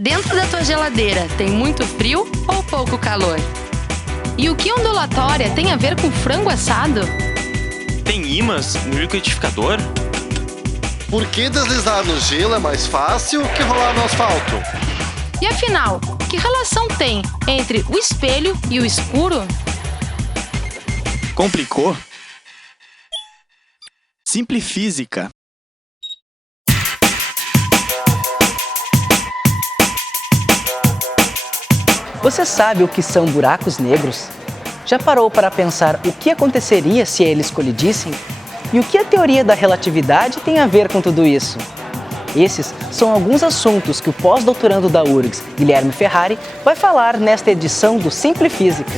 Dentro da tua geladeira tem muito frio ou pouco calor? E o que ondulatória tem a ver com frango assado? Tem ímãs no liquidificador? Por que deslizar no gelo é mais fácil que rolar no asfalto? E afinal, que relação tem entre o espelho e o escuro? Complicou? Simplifísica. Você sabe o que são buracos negros? Já parou para pensar o que aconteceria se eles colidissem? E o que a teoria da relatividade tem a ver com tudo isso? Esses são alguns assuntos que o pós-doutorando da URGS, Guilherme Ferrari, vai falar nesta edição do Simplifísica.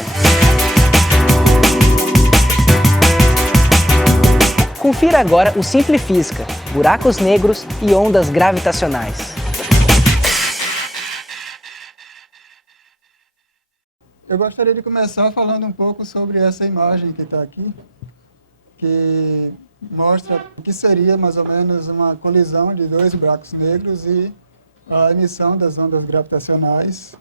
Confira agora o Simplifísica, buracos negros e ondas gravitacionais. Eu gostaria de começar falando um pouco sobre essa imagem que está aqui, que mostra o que seria mais ou menos uma colisão de dois buracos negros e a emissão das ondas gravitacionais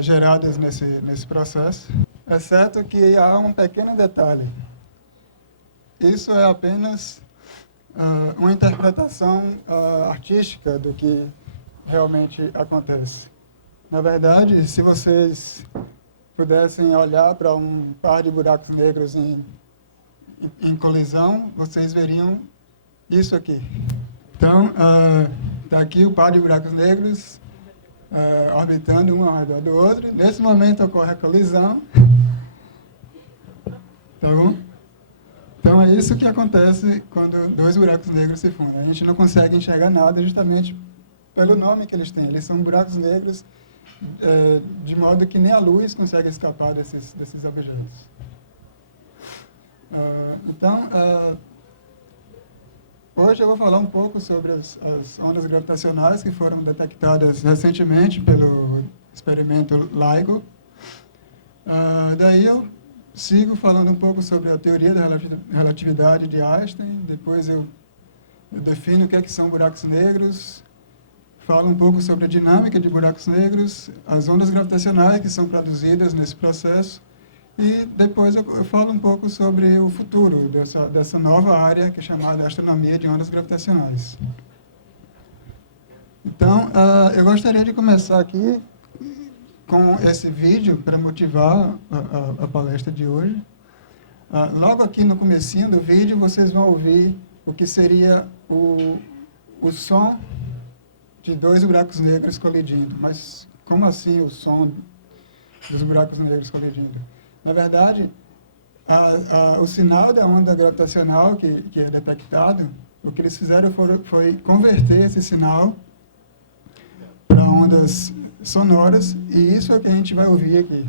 geradas nesse processo, exceto que há um pequeno detalhe. Isso é apenas uma interpretação artística do que realmente acontece. Na verdade, se vocês pudessem olhar para um par de buracos negros em colisão, vocês veriam isso aqui. Então, está aqui o par de buracos negros orbitando um ao redor do outro. Nesse momento ocorre a colisão. Tá bom? Então, é isso que acontece quando dois buracos negros se fundem. A gente não consegue enxergar nada justamente pelo nome que eles têm. Eles são buracos negros de modo que nem a luz consegue escapar desses objetos. Hoje eu vou falar um pouco sobre as ondas gravitacionais que foram detectadas recentemente pelo experimento LIGO. Daí eu sigo falando um pouco sobre a teoria da relatividade de Einstein, depois eu defino o que são buracos negros, falo um pouco sobre a dinâmica de buracos negros, as ondas gravitacionais que são produzidas nesse processo, e depois eu falo um pouco sobre o futuro dessa nova área que é chamada astronomia de ondas gravitacionais. Então, eu gostaria de começar aqui com esse vídeo para motivar a palestra de hoje. Logo aqui no comecinho do vídeo, vocês vão ouvir o que seria o som de dois buracos negros colidindo. Mas como assim o som dos buracos negros colidindo? Na verdade, o sinal da onda gravitacional que é detectado, o que eles fizeram foi converter esse sinal para ondas sonoras, e isso é o que a gente vai ouvir aqui.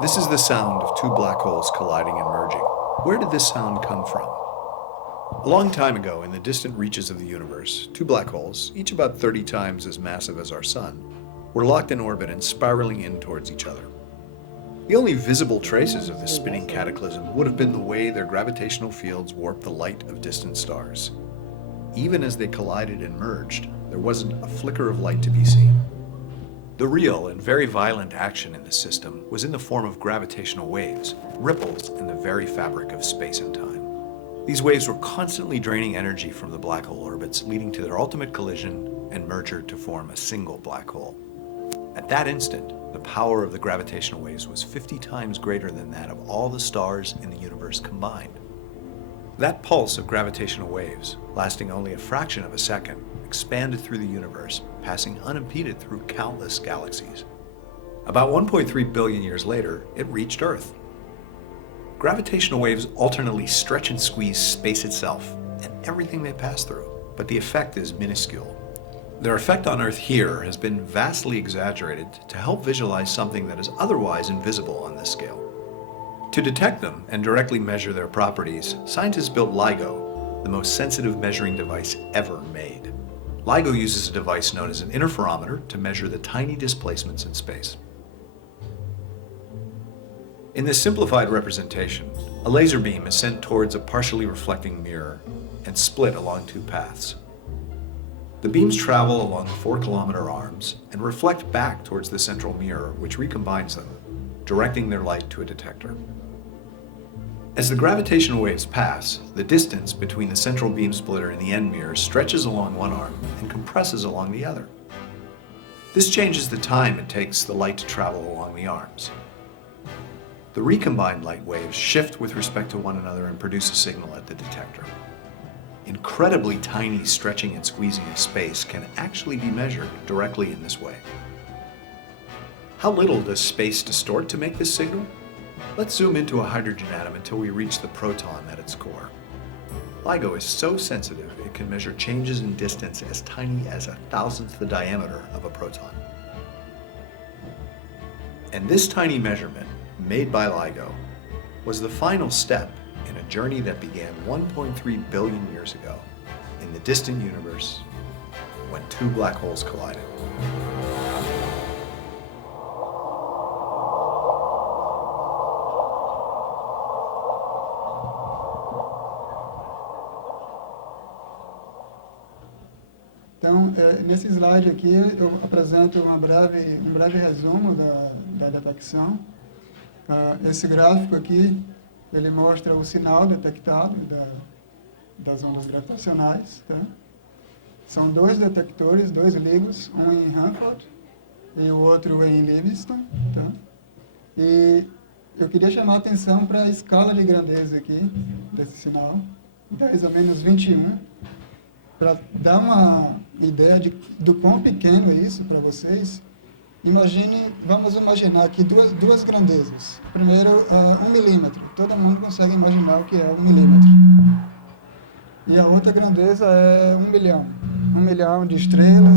This is the sound of two black holes colliding and merging. Where did this sound come from? A long time ago, in the distant reaches of the universe, two black holes, each about 30 times as massive as our Sun, were locked in orbit and spiraling in towards each other. The only visible traces of this spinning cataclysm would have been the way their gravitational fields warped the light of distant stars. Even as they collided and merged, there wasn't a flicker of light to be seen. The real and very violent action in the system was in the form of gravitational waves, ripples in the very fabric of space and time. These waves were constantly draining energy from the black hole orbits, leading to their ultimate collision and merger to form a single black hole. At that instant, the power of the gravitational waves was 50 times greater than that of all the stars in the universe combined. That pulse of gravitational waves, lasting only a fraction of a second, expanded through the universe, passing unimpeded through countless galaxies. About 1.3 billion years later, it reached Earth. Gravitational waves alternately stretch and squeeze space itself and everything they pass through, but the effect is minuscule. Their effect on Earth here has been vastly exaggerated to help visualize something that is otherwise invisible on this scale. To detect them and directly measure their properties, scientists built LIGO, the most sensitive measuring device ever made. LIGO uses a device known as an interferometer to measure the tiny displacements in space. In this simplified representation, a laser beam is sent towards a partially reflecting mirror, and split along two paths. The beams travel along 4-kilometer arms and reflect back towards the central mirror, which recombines them, directing their light to a detector. As the gravitational waves pass, the distance between the central beam splitter and the end mirror stretches along one arm and compresses along the other. This changes the time it takes the light to travel along the arms. The recombined light waves shift with respect to one another and produce a signal at the detector. Incredibly tiny stretching and squeezing of space can actually be measured directly in this way. How little does space distort to make this signal? Let's zoom into a hydrogen atom until we reach the proton at its core. LIGO is so sensitive it can measure changes in distance as tiny as 1,000th the diameter of a proton. And this tiny measurement, made by LIGO, was the final step in a journey that began 1.3 billion years ago in the distant universe when two black holes collided. Então, nesse slide aqui, eu apresento um breve resumo da detecção. Esse gráfico aqui, ele mostra o sinal detectado das ondas gravitacionais. Tá? São dois detectores, dois LIGOs, um em Hanford e o outro em Livingston. Tá? E eu queria chamar a atenção para a escala de grandeza aqui desse sinal, 10 a menos 21, para dar uma ideia do quão pequeno é isso para vocês. Vamos imaginar aqui duas grandezas. Primeiro, 1 milímetro. Todo mundo consegue imaginar o que é 1 milímetro. E a outra grandeza é 1 milhão. 1 milhão de estrelas,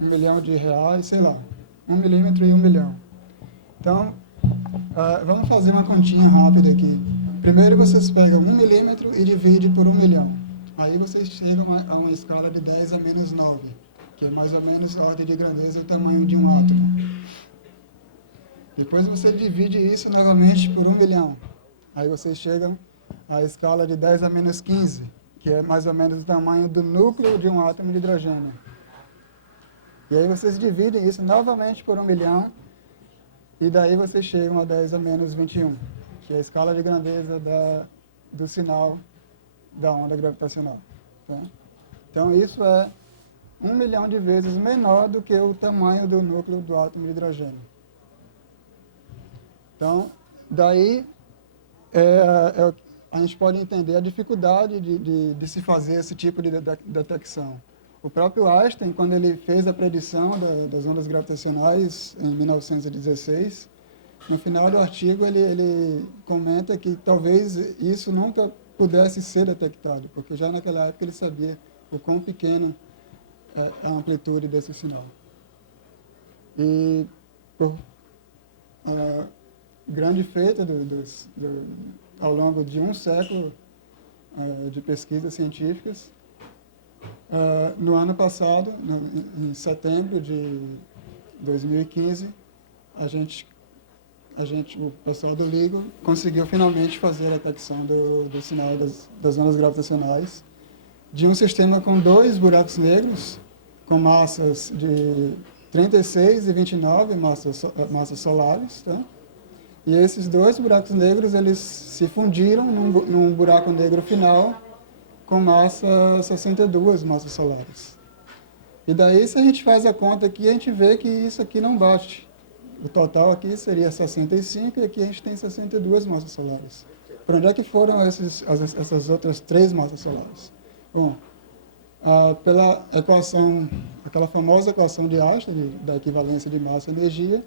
1 milhão de reais, sei lá. 1 milímetro e 1 milhão. Então, vamos fazer uma continha rápida aqui. Primeiro vocês pegam 1 milímetro e dividem por 1 milhão. Aí vocês chegam a uma escala de 10 a menos 9, que é mais ou menos a ordem de grandeza e o tamanho de um átomo. Depois você divide isso novamente por 1 milhão. Aí vocês chegam à escala de 10 a menos 15, que é mais ou menos o tamanho do núcleo de um átomo de hidrogênio. E aí vocês dividem isso novamente por 1 milhão, e daí vocês chegam a 10 a menos 21, que é a escala de grandeza do sinal da onda gravitacional. Tá? Então isso é 1 milhão de vezes menor do que o tamanho do núcleo do átomo de hidrogênio. Então, daí a gente pode entender a dificuldade de se fazer esse tipo de detecção. O próprio Einstein, quando ele fez a predição das ondas gravitacionais em 1916, no final do artigo ele comenta que talvez isso nunca pudesse ser detectado, porque já naquela época ele sabia o quão pequeno é a amplitude desse sinal. E por grande feita ao longo de um século de pesquisas científicas, no ano passado, em setembro de 2015, o pessoal do LIGO conseguiu finalmente fazer a detecção do sinal das ondas gravitacionais de um sistema com 2 buracos negros, com massas de 36 e 29 massas solares. Tá? E esses 2 buracos negros eles se fundiram num buraco negro final com massa 62 massas solares. E daí, se a gente faz a conta aqui, a gente vê que isso aqui não bate. O total aqui seria 65 e aqui a gente tem 62 massas solares. Para onde é que foram essas outras 3 massas solares? Bom, pela equação, aquela famosa equação de Einstein, da equivalência de massa e energia,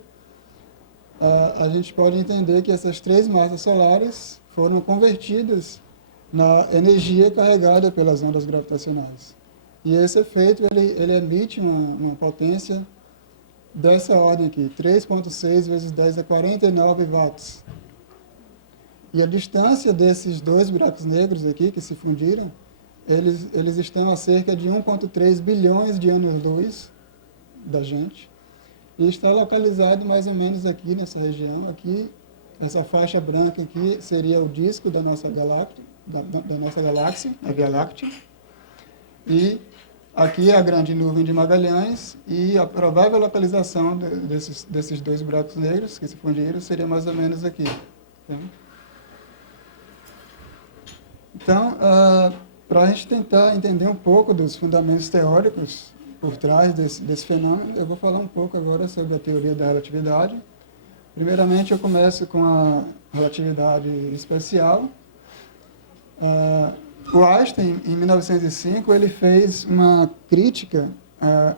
a gente pode entender que essas 3 massas solares foram convertidas na energia carregada pelas ondas gravitacionais. E esse efeito, ele emite uma potência dessa ordem aqui, 3,6 vezes 10 a 49 watts. E a distância desses 2 buracos negros aqui, que se fundiram, eles estão a cerca de 1,3 bilhões de anos-luz da gente. E está localizado mais ou menos aqui nessa região. Aqui, essa faixa branca aqui seria o disco da nossa galáxia, da nossa galáxia, a Via Láctea. E aqui é a grande nuvem de Magalhães e a provável localização desses dois buracos negros que se fundiram seria mais ou menos aqui. Tá? Então, para a gente tentar entender um pouco dos fundamentos teóricos por trás desse fenômeno, eu vou falar um pouco agora sobre a teoria da relatividade. Primeiramente, eu começo com a relatividade especial. O Einstein, em 1905, ele fez uma crítica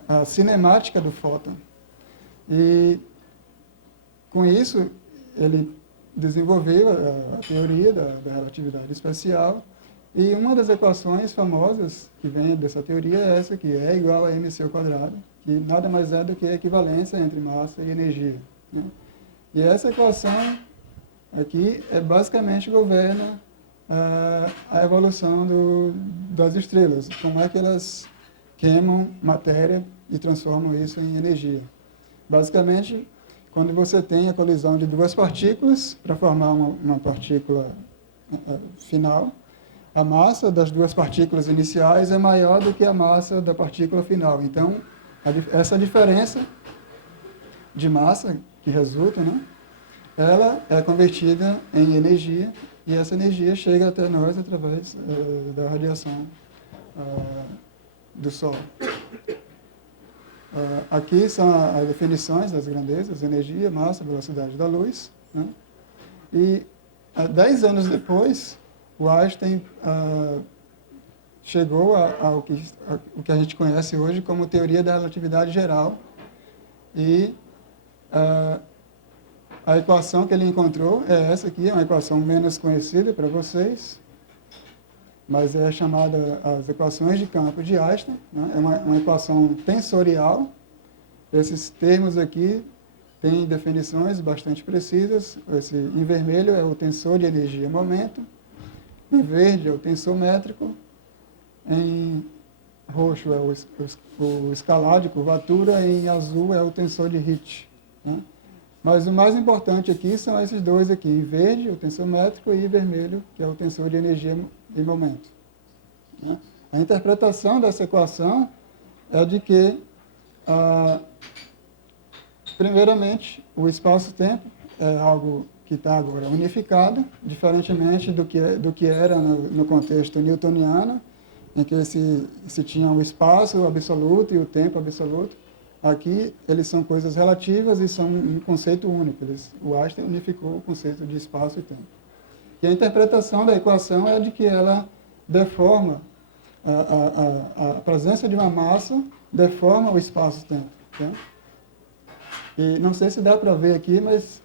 à cinemática do fóton. E, com isso, ele desenvolveu a teoria da relatividade especial. E uma das equações famosas que vem dessa teoria é essa aqui, E igual a mc ao quadrado, que nada mais é do que a equivalência entre massa e energia. Né? E essa equação aqui basicamente governa a evolução das estrelas, como é que elas queimam matéria e transformam isso em energia. Basicamente, quando você tem a colisão de duas partículas para formar uma partícula final, a massa das duas partículas iniciais é maior do que a massa da partícula final. Então, essa diferença de massa que resulta, né, ela é convertida em energia e essa energia chega até nós através da radiação do Sol. Aqui são as definições das grandezas: energia, massa, velocidade da luz. Né? E 10 anos depois, o Einstein chegou ao que a gente conhece hoje como teoria da relatividade geral. E a equação que ele encontrou é essa aqui, é uma equação menos conhecida para vocês, mas é chamada as equações de campo de Einstein. Né? É uma equação tensorial. Esses termos aqui têm definições bastante precisas. Em vermelho é o tensor de energia-momento, em verde é o tensor métrico, em roxo é o escalar de curvatura e em azul é o tensor de Hertz. Né? Mas o mais importante aqui são esses dois aqui, em verde o tensor métrico e em vermelho, que é o tensor de energia e momento. Né? A interpretação dessa equação é de que, primeiramente, o espaço-tempo é algo que está agora unificado, diferentemente do que era no contexto newtoniano, em que se tinha o espaço absoluto e o tempo absoluto. Aqui, eles são coisas relativas e são um conceito único. O Einstein unificou o conceito de espaço e tempo. E a interpretação da equação é de que ela deforma, a presença de uma massa deforma o espaço-tempo. Tá? E não sei se dá para ver aqui, mas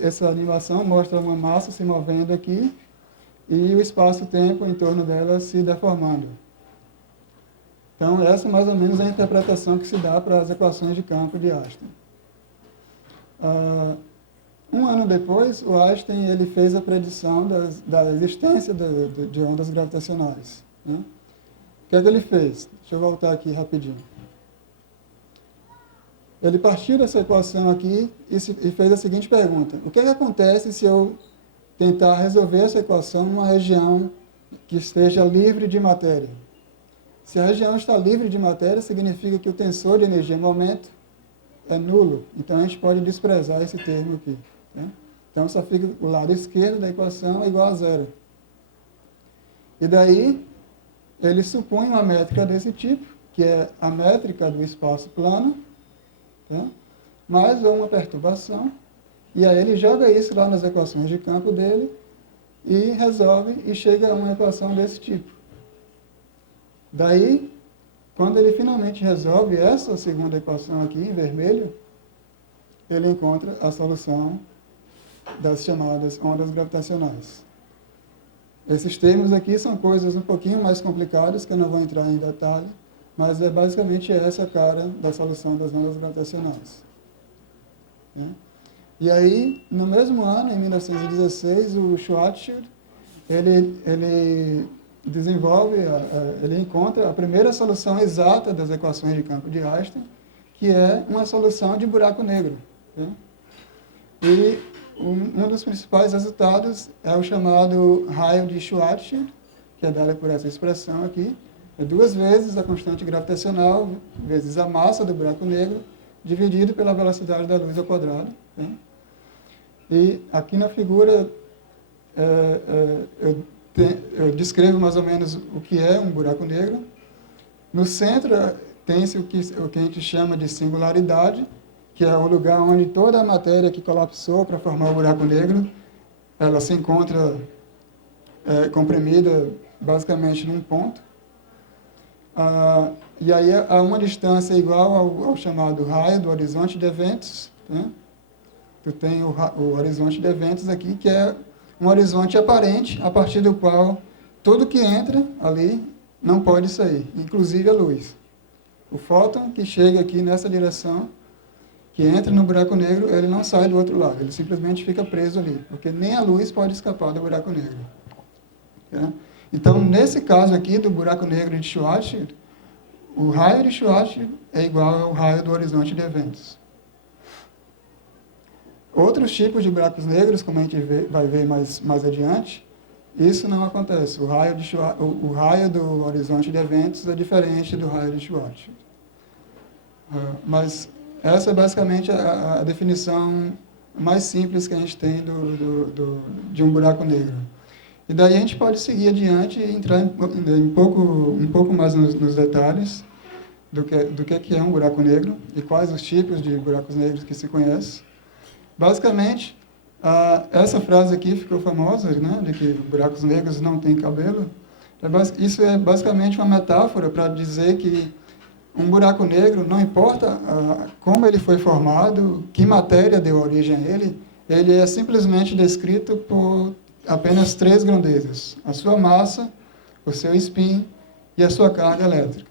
essa animação mostra uma massa se movendo aqui e o espaço-tempo em torno dela se deformando. Então, essa é mais ou menos a interpretação que se dá para as equações de campo de Einstein. Um ano depois, o Einstein ele fez a predição da existência de ondas gravitacionais. Né? O que é que ele fez? Deixa eu voltar aqui rapidinho. Ele partiu dessa equação aqui e fez a seguinte pergunta: o que é que acontece se eu tentar resolver essa equação numa região que esteja livre de matéria? Se a região está livre de matéria, significa que o tensor de energia-momento é nulo. Então, a gente pode desprezar esse termo aqui. Né? Então, só fica o lado esquerdo da equação igual a zero. E daí, ele supõe uma métrica desse tipo, que é a métrica do espaço plano, tá? Mais uma perturbação, e aí ele joga isso lá nas equações de campo dele e resolve e chega a uma equação desse tipo. Daí, quando ele finalmente resolve essa segunda equação aqui, em vermelho, ele encontra a solução das chamadas ondas gravitacionais. Esses termos aqui são coisas um pouquinho mais complicadas, que eu não vou entrar em detalhe, mas é basicamente essa a cara da solução das ondas gravitacionais. Né? E aí, no mesmo ano, em 1916, o Schwarzschild, ele desenvolve, ele encontra a primeira solução exata das equações de campo de Einstein, que é uma solução de buraco negro. Né? E um dos principais resultados é o chamado raio de Schwarzschild, que é dado por essa expressão aqui. É 2 vezes a constante gravitacional, vezes a massa do buraco negro, dividido pela velocidade da luz ao quadrado. Né? E aqui na figura eu descrevo mais ou menos o que é um buraco negro. No centro tem-se o que a gente chama de singularidade, que é o lugar onde toda a matéria que colapsou para formar o buraco negro, ela se encontra comprimida basicamente num ponto. E aí a uma distância igual ao chamado raio do horizonte de eventos. Né? Tu tem o horizonte de eventos aqui, que é um horizonte aparente, a partir do qual tudo que entra ali não pode sair, inclusive a luz. O fóton que chega aqui nessa direção, que entra no buraco negro, ele não sai do outro lado, ele simplesmente fica preso ali, porque nem a luz pode escapar do buraco negro. Tá? Então, nesse caso aqui do buraco negro de Schwarzschild, o raio de Schwarzschild é igual ao raio do horizonte de eventos. Outros tipos de buracos negros, como a gente vai ver mais adiante, isso não acontece. O raio do horizonte de eventos é diferente do raio de Schwarzschild. Mas essa é basicamente a definição mais simples que a gente tem de um buraco negro. E daí a gente pode seguir adiante e entrar um pouco mais nos detalhes do que é um buraco negro e quais os tipos de buracos negros que se conhece. Basicamente, essa frase aqui ficou famosa, né, de que buracos negros não têm cabelo. Isso é basicamente uma metáfora para dizer que um buraco negro, não importa como ele foi formado, que matéria deu origem a ele é simplesmente descrito por apenas 3 grandezas: a sua massa, o seu spin e a sua carga elétrica.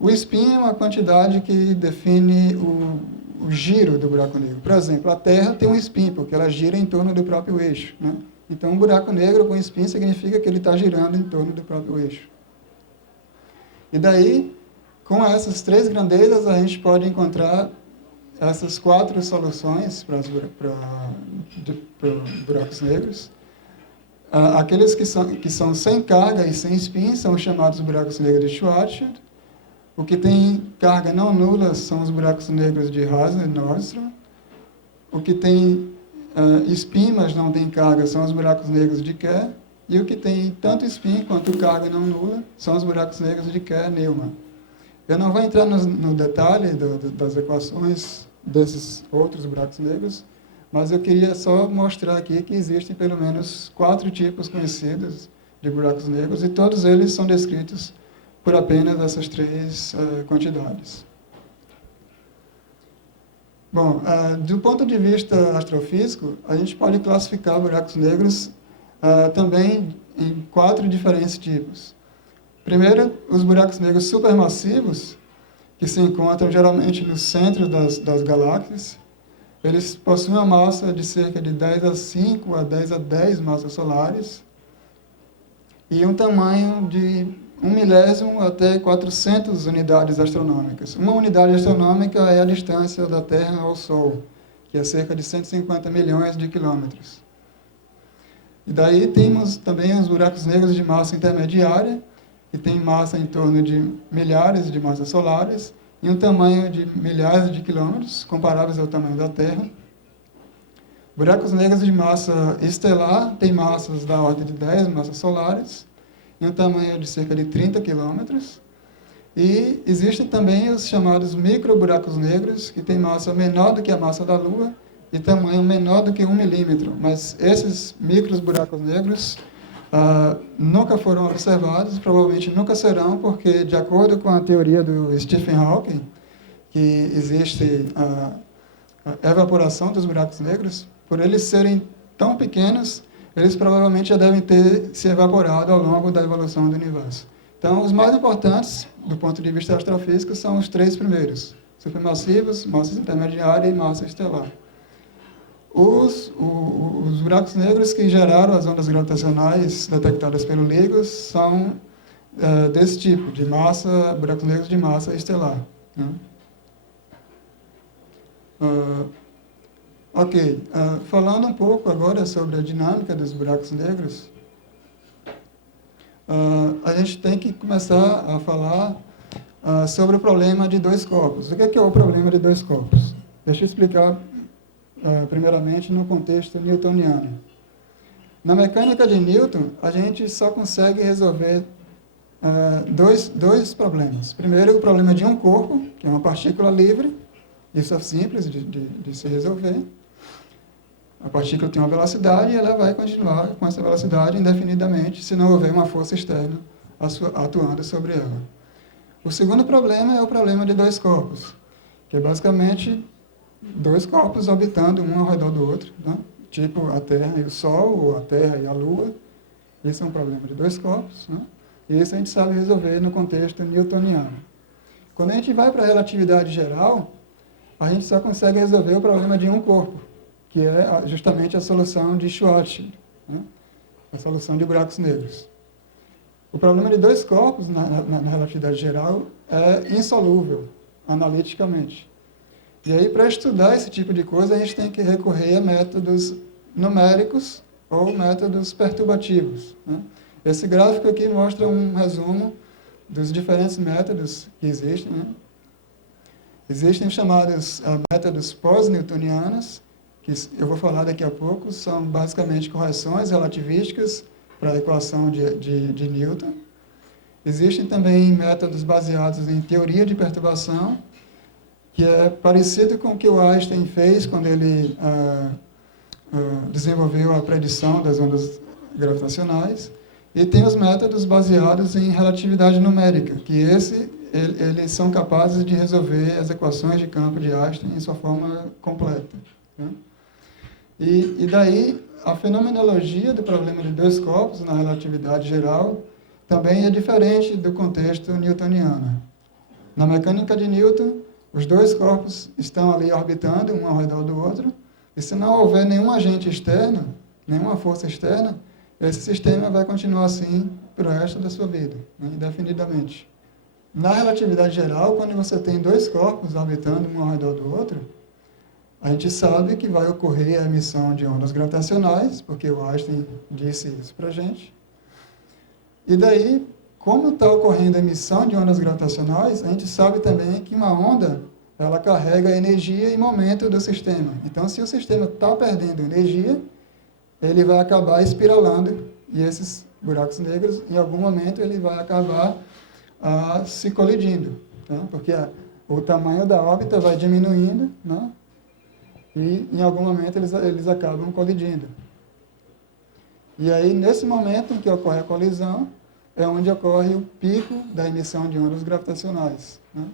O spin é uma quantidade que define o giro do buraco negro. Por exemplo, a Terra tem um spin, porque ela gira em torno do próprio eixo. Né? Então, um buraco negro com spin significa que ele está girando em torno do próprio eixo. E daí, com essas 3 grandezas, a gente pode encontrar essas 4 soluções para buracos negros. Aqueles que são sem carga e sem spin são chamados buracos negros de Schwarzschild. O que tem carga não nula são os buracos negros de Hazen-Nordström. O que tem spin, mas não tem carga, são os buracos negros de Kerr. E o que tem tanto spin quanto carga não nula são os buracos negros de Kerr-Newman. Eu não vou entrar no detalhe das equações desses outros buracos negros, mas eu queria só mostrar aqui que existem pelo menos 4 tipos conhecidos de buracos negros e todos eles são descritos por apenas essas 3 quantidades. Bom, do ponto de vista astrofísico, a gente pode classificar buracos negros também em 4 diferentes tipos. Primeiro, os buracos negros supermassivos, que se encontram geralmente no centro das galáxias. Eles possuem uma massa de cerca de 10 a 5 a 10 a 10 massas solares e um tamanho de 1 milésimo até 400 unidades astronômicas. Uma unidade astronômica é a distância da Terra ao Sol, que é cerca de 150 milhões de quilômetros. E daí temos também os buracos negros de massa intermediária, que tem massa em torno de milhares de massas solares e um tamanho de milhares de quilômetros, comparáveis ao tamanho da Terra. Buracos negros de massa estelar têm massas da ordem de 10 massas solares e um tamanho de cerca de 30 quilômetros. E existem também os chamados microburacos negros, que têm massa menor do que a massa da Lua e tamanho menor do que 1 milímetro. Mas esses micros buracos negros nunca foram observados, provavelmente nunca serão, porque, de acordo com a teoria do Stephen Hawking, que existe a evaporação dos buracos negros, por eles serem tão pequenos, eles provavelmente já devem ter se evaporado ao longo da evolução do universo. Então, os mais importantes, do ponto de vista astrofísico, são os 3 primeiros: supermassivos, massa intermediária e massa estelar. Os buracos negros que geraram as ondas gravitacionais detectadas pelo LIGOS são desse tipo, de massa, buracos negros de massa estelar. Né? Ok, falando um pouco agora sobre a dinâmica dos buracos negros, a gente tem que começar a falar sobre o problema de dois corpos. O que é o problema de dois corpos? Deixa eu explicar primeiramente no contexto newtoniano. Na mecânica de Newton, a gente só consegue resolver dois problemas. Primeiro, o problema de um corpo, que é uma partícula livre. Isso é simples de se resolver. A partícula tem uma velocidade e ela vai continuar com essa velocidade indefinidamente se não houver uma força externa atuando sobre ela. O segundo problema é o problema de dois corpos, que é basicamente dois corpos orbitando um ao redor do outro, né? Tipo a Terra e o Sol, ou a Terra e a Lua. Esse é um problema de dois corpos, né? E isso a gente sabe resolver no contexto newtoniano. Quando a gente vai para a relatividade geral, a gente só consegue resolver o problema de um corpo, que é justamente a solução de Schwarzschild, né? A solução de buracos negros. O problema de dois corpos na relatividade geral é insolúvel, analiticamente. E aí, para estudar esse tipo de coisa, a gente tem que recorrer a métodos numéricos ou métodos perturbativos, né? Esse gráfico aqui mostra um resumo dos diferentes métodos que existem, né? Existem chamados métodos pós-newtonianos, que eu vou falar daqui a pouco, são basicamente correções relativísticas para a equação de Newton. Existem também métodos baseados em teoria de perturbação, que é parecido com o que o Einstein fez quando ele desenvolveu a predição das ondas gravitacionais. E tem os métodos baseados em relatividade numérica, que eles são capazes de resolver as equações de campo de Einstein em sua forma completa, né? E daí, a fenomenologia do problema de dois corpos na relatividade geral também é diferente do contexto newtoniano. Na mecânica de Newton, os dois corpos estão ali orbitando um ao redor do outro, e se não houver nenhum agente externo, nenhuma força externa, esse sistema vai continuar assim para o resto da sua vida, né, indefinidamente. Na relatividade geral, quando você tem dois corpos orbitando um ao redor do outro, a gente sabe que vai ocorrer a emissão de ondas gravitacionais, porque o Einstein disse isso para a gente. E daí, como está ocorrendo a emissão de ondas gravitacionais, a gente sabe também que uma onda, ela carrega energia e momento do sistema. Então, se o sistema está perdendo energia, ele vai acabar espiralando, e esses buracos negros, em algum momento, ele vai acabar se colidindo, tá? Porque o tamanho da órbita vai diminuindo, né? E em algum momento eles acabam colidindo. E aí, nesse momento em que ocorre a colisão, é onde ocorre o pico da emissão de ondas gravitacionais, né?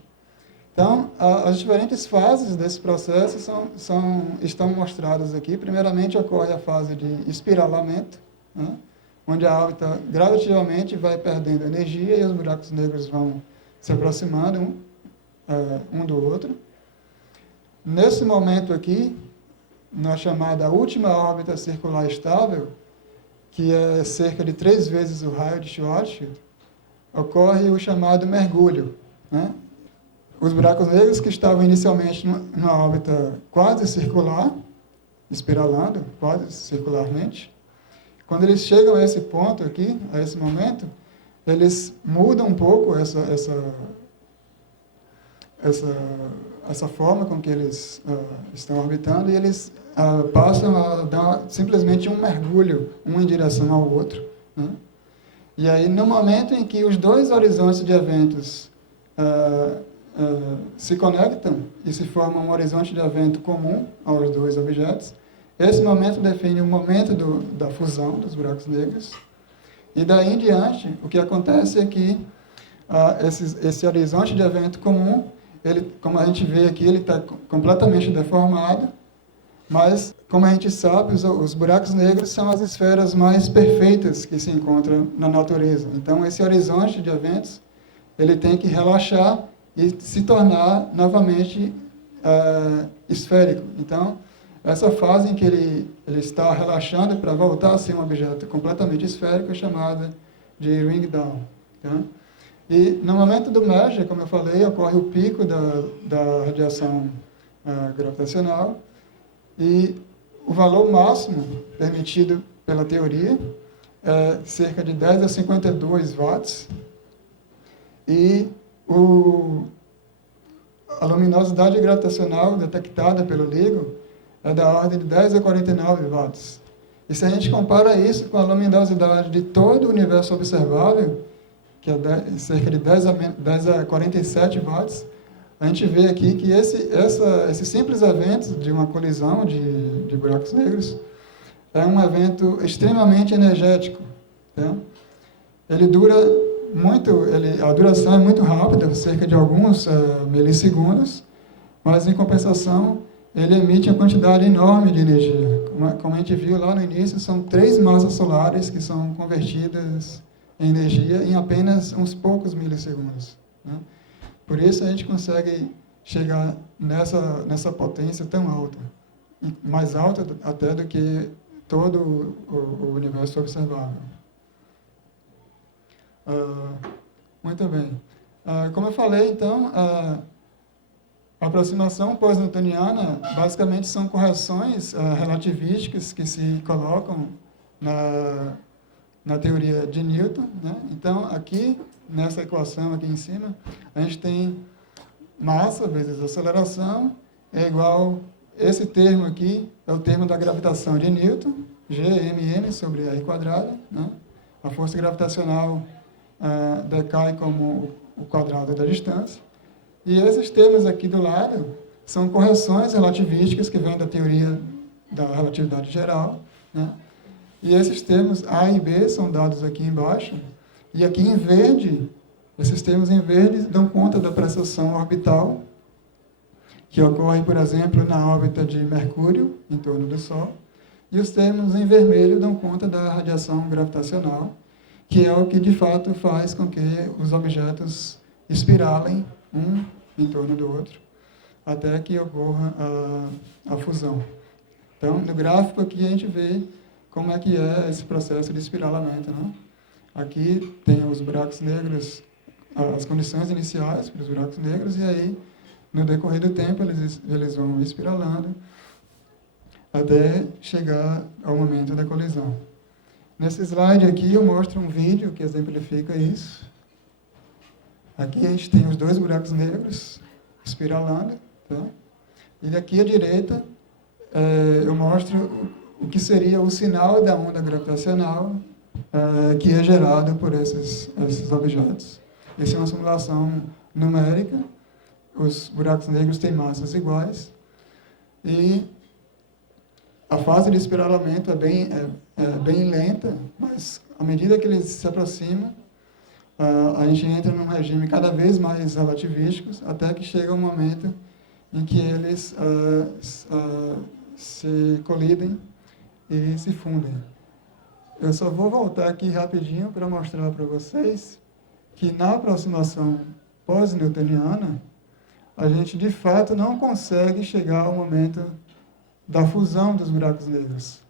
Então, as diferentes fases desse processo estão mostradas aqui. Primeiramente, ocorre a fase de espiralamento, né? Onde a órbita gradativamente vai perdendo energia e os buracos negros vão se aproximando um do outro. Nesse momento aqui, na chamada última órbita circular estável, que é cerca de 3 vezes o raio de Schwarzschild, ocorre o chamado mergulho, né? Os buracos negros que estavam inicialmente numa órbita quase circular, espiralando quase circularmente, quando eles chegam a esse ponto aqui, a esse momento, eles mudam um pouco essa forma com que eles estão orbitando, e eles passam a dar simplesmente um mergulho, um em direção ao outro, né? E aí, no momento em que os dois horizontes de eventos se conectam e se forma um horizonte de evento comum aos dois objetos, esse momento define o momento da fusão dos buracos negros. E daí em diante, o que acontece é que esse horizonte de evento comum, ele, como a gente vê aqui, ele está completamente deformado, mas, como a gente sabe, os buracos negros são as esferas mais perfeitas que se encontram na natureza. Então, esse horizonte de eventos, ele tem que relaxar e se tornar novamente esférico. Então, essa fase em que ele está relaxando para voltar a ser um objeto completamente esférico é chamada de ring down, tá? E no momento do merger, como eu falei, ocorre o pico da radiação gravitacional, E o valor máximo permitido pela teoria é cerca de 10 a 52 watts. E a luminosidade gravitacional detectada pelo LIGO é da ordem de 10 a 49 watts. E se a gente compara isso com a luminosidade de todo o universo observável, que é cerca de 10 a 47 watts, a gente vê aqui que esses simples eventos de uma colisão de buracos negros é um evento extremamente energético. Tá? Ele dura muito, a duração é muito rápida, cerca de alguns milissegundos, mas em compensação ele emite uma quantidade enorme de energia. Como a gente viu lá no início, são 3 massas solares que são convertidas em energia em apenas uns poucos milissegundos. Né? Por isso a gente consegue chegar nessa potência tão alta, mais alta até do que todo o universo observável. Muito bem. Como eu falei, então, a aproximação pós-newtoniana basicamente são correções relativísticas que se colocam na teoria de Newton. Né? Então, aqui, nessa equação aqui em cima, a gente tem massa vezes aceleração é igual, esse termo aqui é o termo da gravitação de Newton, Gmm sobre r quadrado. Né? A força gravitacional decai como o quadrado da distância. E esses termos aqui do lado são correções relativísticas que vêm da teoria da relatividade geral. Né? E esses termos A e B são dados aqui embaixo. E aqui em verde, esses termos em verde dão conta da precessão orbital, que ocorre, por exemplo, na órbita de Mercúrio, em torno do Sol. E os termos em vermelho dão conta da radiação gravitacional, que é o que, de fato, faz com que os objetos espiralem um em torno do outro, até que ocorra a fusão. Então, no gráfico aqui a gente vê como é que é esse processo de espiralamento. Né? Aqui tem os buracos negros, as condições iniciais para os buracos negros, e aí, no decorrer do tempo, eles vão espiralando até chegar ao momento da colisão. Nesse slide aqui eu mostro um vídeo que exemplifica isso. Aqui a gente tem os 2 buracos negros espiralando. Tá? E aqui à direita eu mostro o que seria o sinal da onda gravitacional que é gerado por esses objetos. Essa é uma simulação numérica. Os buracos negros têm massas iguais. E a fase de espiralamento é bem lenta, mas à medida que eles se aproximam, a gente entra num regime cada vez mais relativístico, até que chega um momento em que eles se colidem e se fundem. Eu só vou voltar aqui rapidinho para mostrar para vocês que na aproximação pós-newtoniana, a gente de fato não consegue chegar ao momento da fusão dos buracos negros.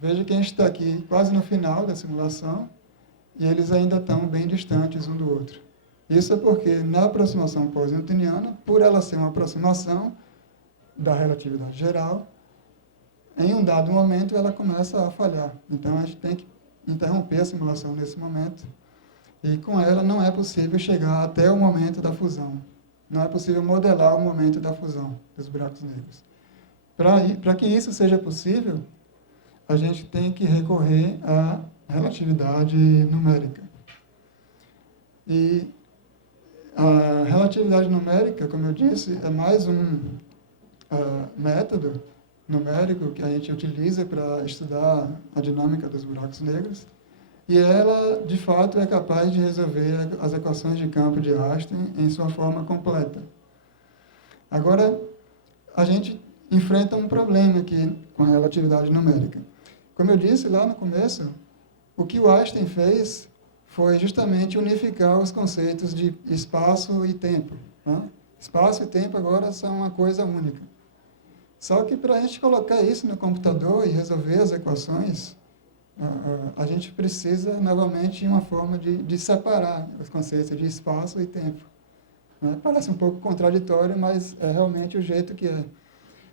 Veja que a gente está aqui quase no final da simulação e eles ainda estão bem distantes um do outro. Isso é porque na aproximação pós-newtoniana, por ela ser uma aproximação da relatividade geral, em um dado momento ela começa a falhar. Então a gente tem que interromper a simulação nesse momento e com ela não é possível chegar até o momento da fusão. Não é possível modelar o momento da fusão dos buracos negros. Para que isso seja possível, a gente tem que recorrer à relatividade numérica. E a relatividade numérica, como eu disse, é mais um método numérico que a gente utiliza para estudar a dinâmica dos buracos negros. E ela, de fato, é capaz de resolver as equações de campo de Einstein em sua forma completa. Agora, a gente enfrenta um problema aqui com a relatividade numérica. Como eu disse lá no começo, o que o Einstein fez foi justamente unificar os conceitos de espaço e tempo. Né? Espaço e tempo agora são uma coisa única. Só que para a gente colocar isso no computador e resolver as equações, a gente precisa novamente de uma forma de separar os conceitos de espaço e tempo. Né? Parece um pouco contraditório, mas é realmente o jeito que é.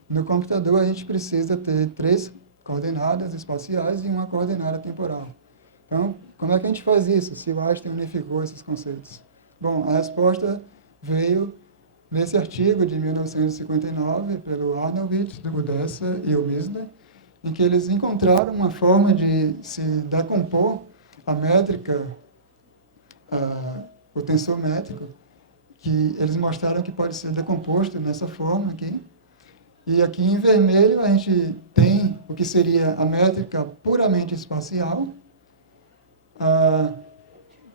No computador, a gente precisa ter 3 coordenadas espaciais e uma coordenada temporal. Então, como é que a gente faz isso, se o Einstein unificou esses conceitos? Bom, a resposta veio nesse artigo de 1959, pelo Arnovitz, do Odessa e o Misner, em que eles encontraram uma forma de se decompor a métrica, o tensor métrico, que eles mostraram que pode ser decomposto nessa forma aqui. E aqui em vermelho a gente tem o que seria a métrica puramente espacial,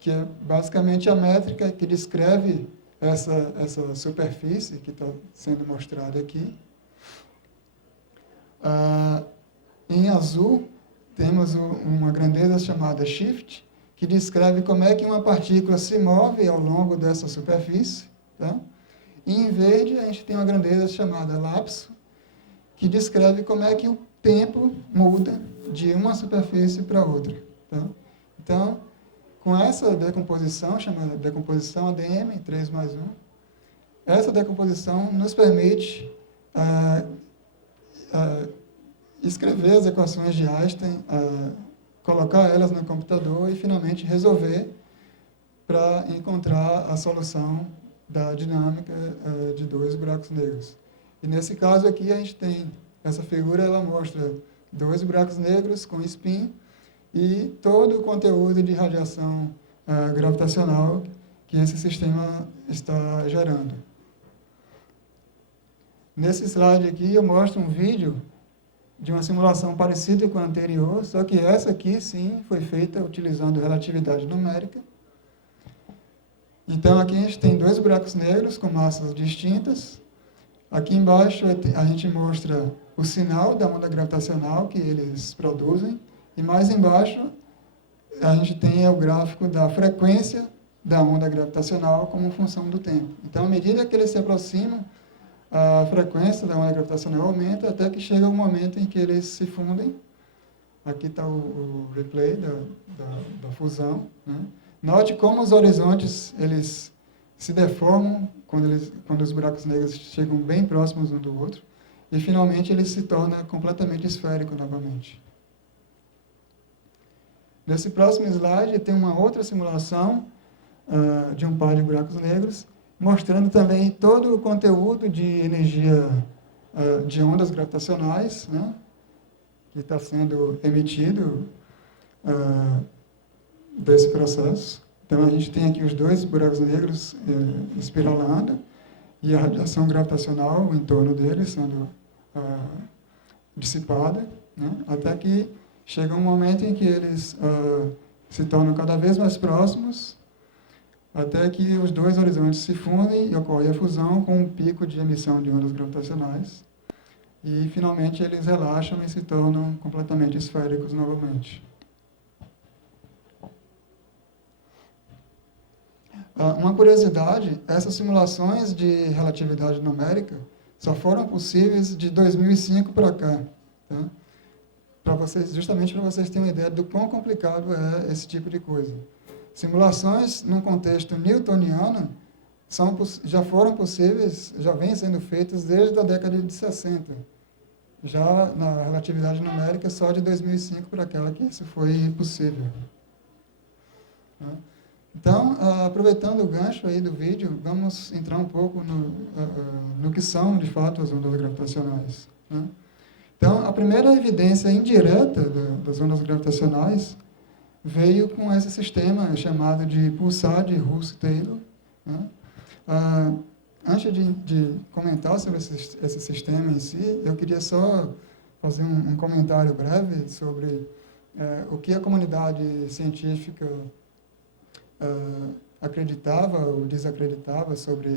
que é basicamente a métrica que descreve essa superfície que está sendo mostrada aqui. Em azul, temos uma grandeza chamada shift, que descreve como é que uma partícula se move ao longo dessa superfície. Tá? E em verde, a gente tem uma grandeza chamada lapso, que descreve como é que o tempo muda de uma superfície para outra. Tá? Então, com essa decomposição, chamada decomposição ADM, 3+1, essa decomposição nos permite escrever as equações de Einstein, colocar elas no computador e, finalmente, resolver para encontrar a solução da dinâmica de 2 buracos negros. E, nesse caso aqui, a gente tem essa figura, ela mostra 2 buracos negros com spin e todo o conteúdo de radiação gravitacional que esse sistema está gerando. Nesse slide aqui, eu mostro um vídeo de uma simulação parecida com a anterior, só que essa aqui, sim, foi feita utilizando relatividade numérica. Então, aqui a gente tem 2 buracos negros com massas distintas. Aqui embaixo a gente mostra o sinal da onda gravitacional que eles produzem. E mais embaixo a gente tem o gráfico da frequência da onda gravitacional como função do tempo. Então, à medida que eles se aproximam, a frequência da onda gravitacional aumenta até que chega o momento em que eles se fundem. Aqui está o replay da fusão. Né? Note como os horizontes eles se deformam quando os buracos negros chegam bem próximos um do outro. E, finalmente, ele se torna completamente esférico novamente. Nesse próximo slide, tem uma outra simulação de um par de buracos negros, mostrando também todo o conteúdo de energia de ondas gravitacionais, né, que está sendo emitido desse processo. Então, a gente tem aqui os 2 buracos negros espiralando e a radiação gravitacional em torno deles sendo dissipada, né, até que chega um momento em que eles se tornam cada vez mais próximos, até que os 2 horizontes se fundem e ocorre a fusão com um pico de emissão de ondas gravitacionais. E, finalmente, eles relaxam e se tornam completamente esféricos novamente. Uma curiosidade, essas simulações de relatividade numérica só foram possíveis de 2005 para cá. Tá? Justamente para vocês terem uma ideia do quão complicado é esse tipo de coisa. Simulações num contexto newtoniano já foram possíveis, já vêm sendo feitas desde a década de 60. Já na relatividade numérica, só de 2005 para cá que isso foi possível. Então, aproveitando o gancho aí do vídeo, vamos entrar um pouco no que são, de fato, as ondas gravitacionais. Né? Então, a primeira evidência indireta das ondas gravitacionais veio com esse sistema chamado de pulsar de Russell-Taylor. Né? Antes de comentar sobre esse sistema em si, eu queria só fazer um comentário breve sobre o que a comunidade científica acreditava ou desacreditava sobre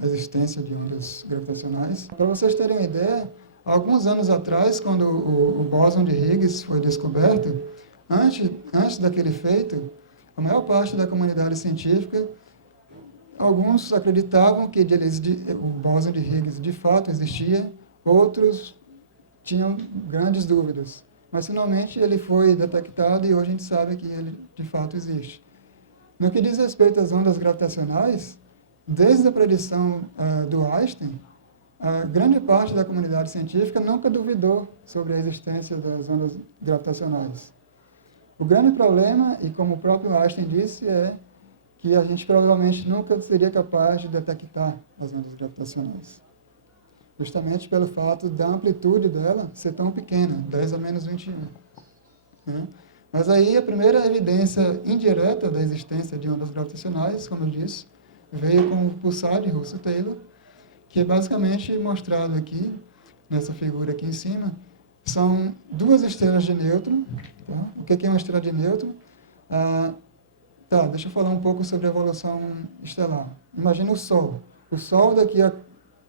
a existência de ondas gravitacionais. Para vocês terem uma ideia, alguns anos atrás, quando o bóson de Higgs foi descoberto, antes daquele feito, a maior parte da comunidade científica, alguns acreditavam que o bóson de Higgs de fato existia, outros tinham grandes dúvidas. Mas, finalmente, ele foi detectado e hoje a gente sabe que ele de fato existe. No que diz respeito às ondas gravitacionais, desde a predição do Einstein, a grande parte da comunidade científica nunca duvidou sobre a existência das ondas gravitacionais. O grande problema, e como o próprio Einstein disse, é que a gente provavelmente nunca seria capaz de detectar as ondas gravitacionais. Justamente pelo fato da amplitude dela ser tão pequena, 10 a menos 21. Né? Mas aí a primeira evidência indireta da existência de ondas gravitacionais, como eu disse, veio com o pulsar de Russell-Taylor, que é basicamente mostrado aqui, nessa figura aqui em cima. São duas estrelas de nêutron. Tá? O que é uma estrela de nêutron? Deixa eu falar um pouco sobre a evolução estelar. Imagina o Sol. O Sol, daqui a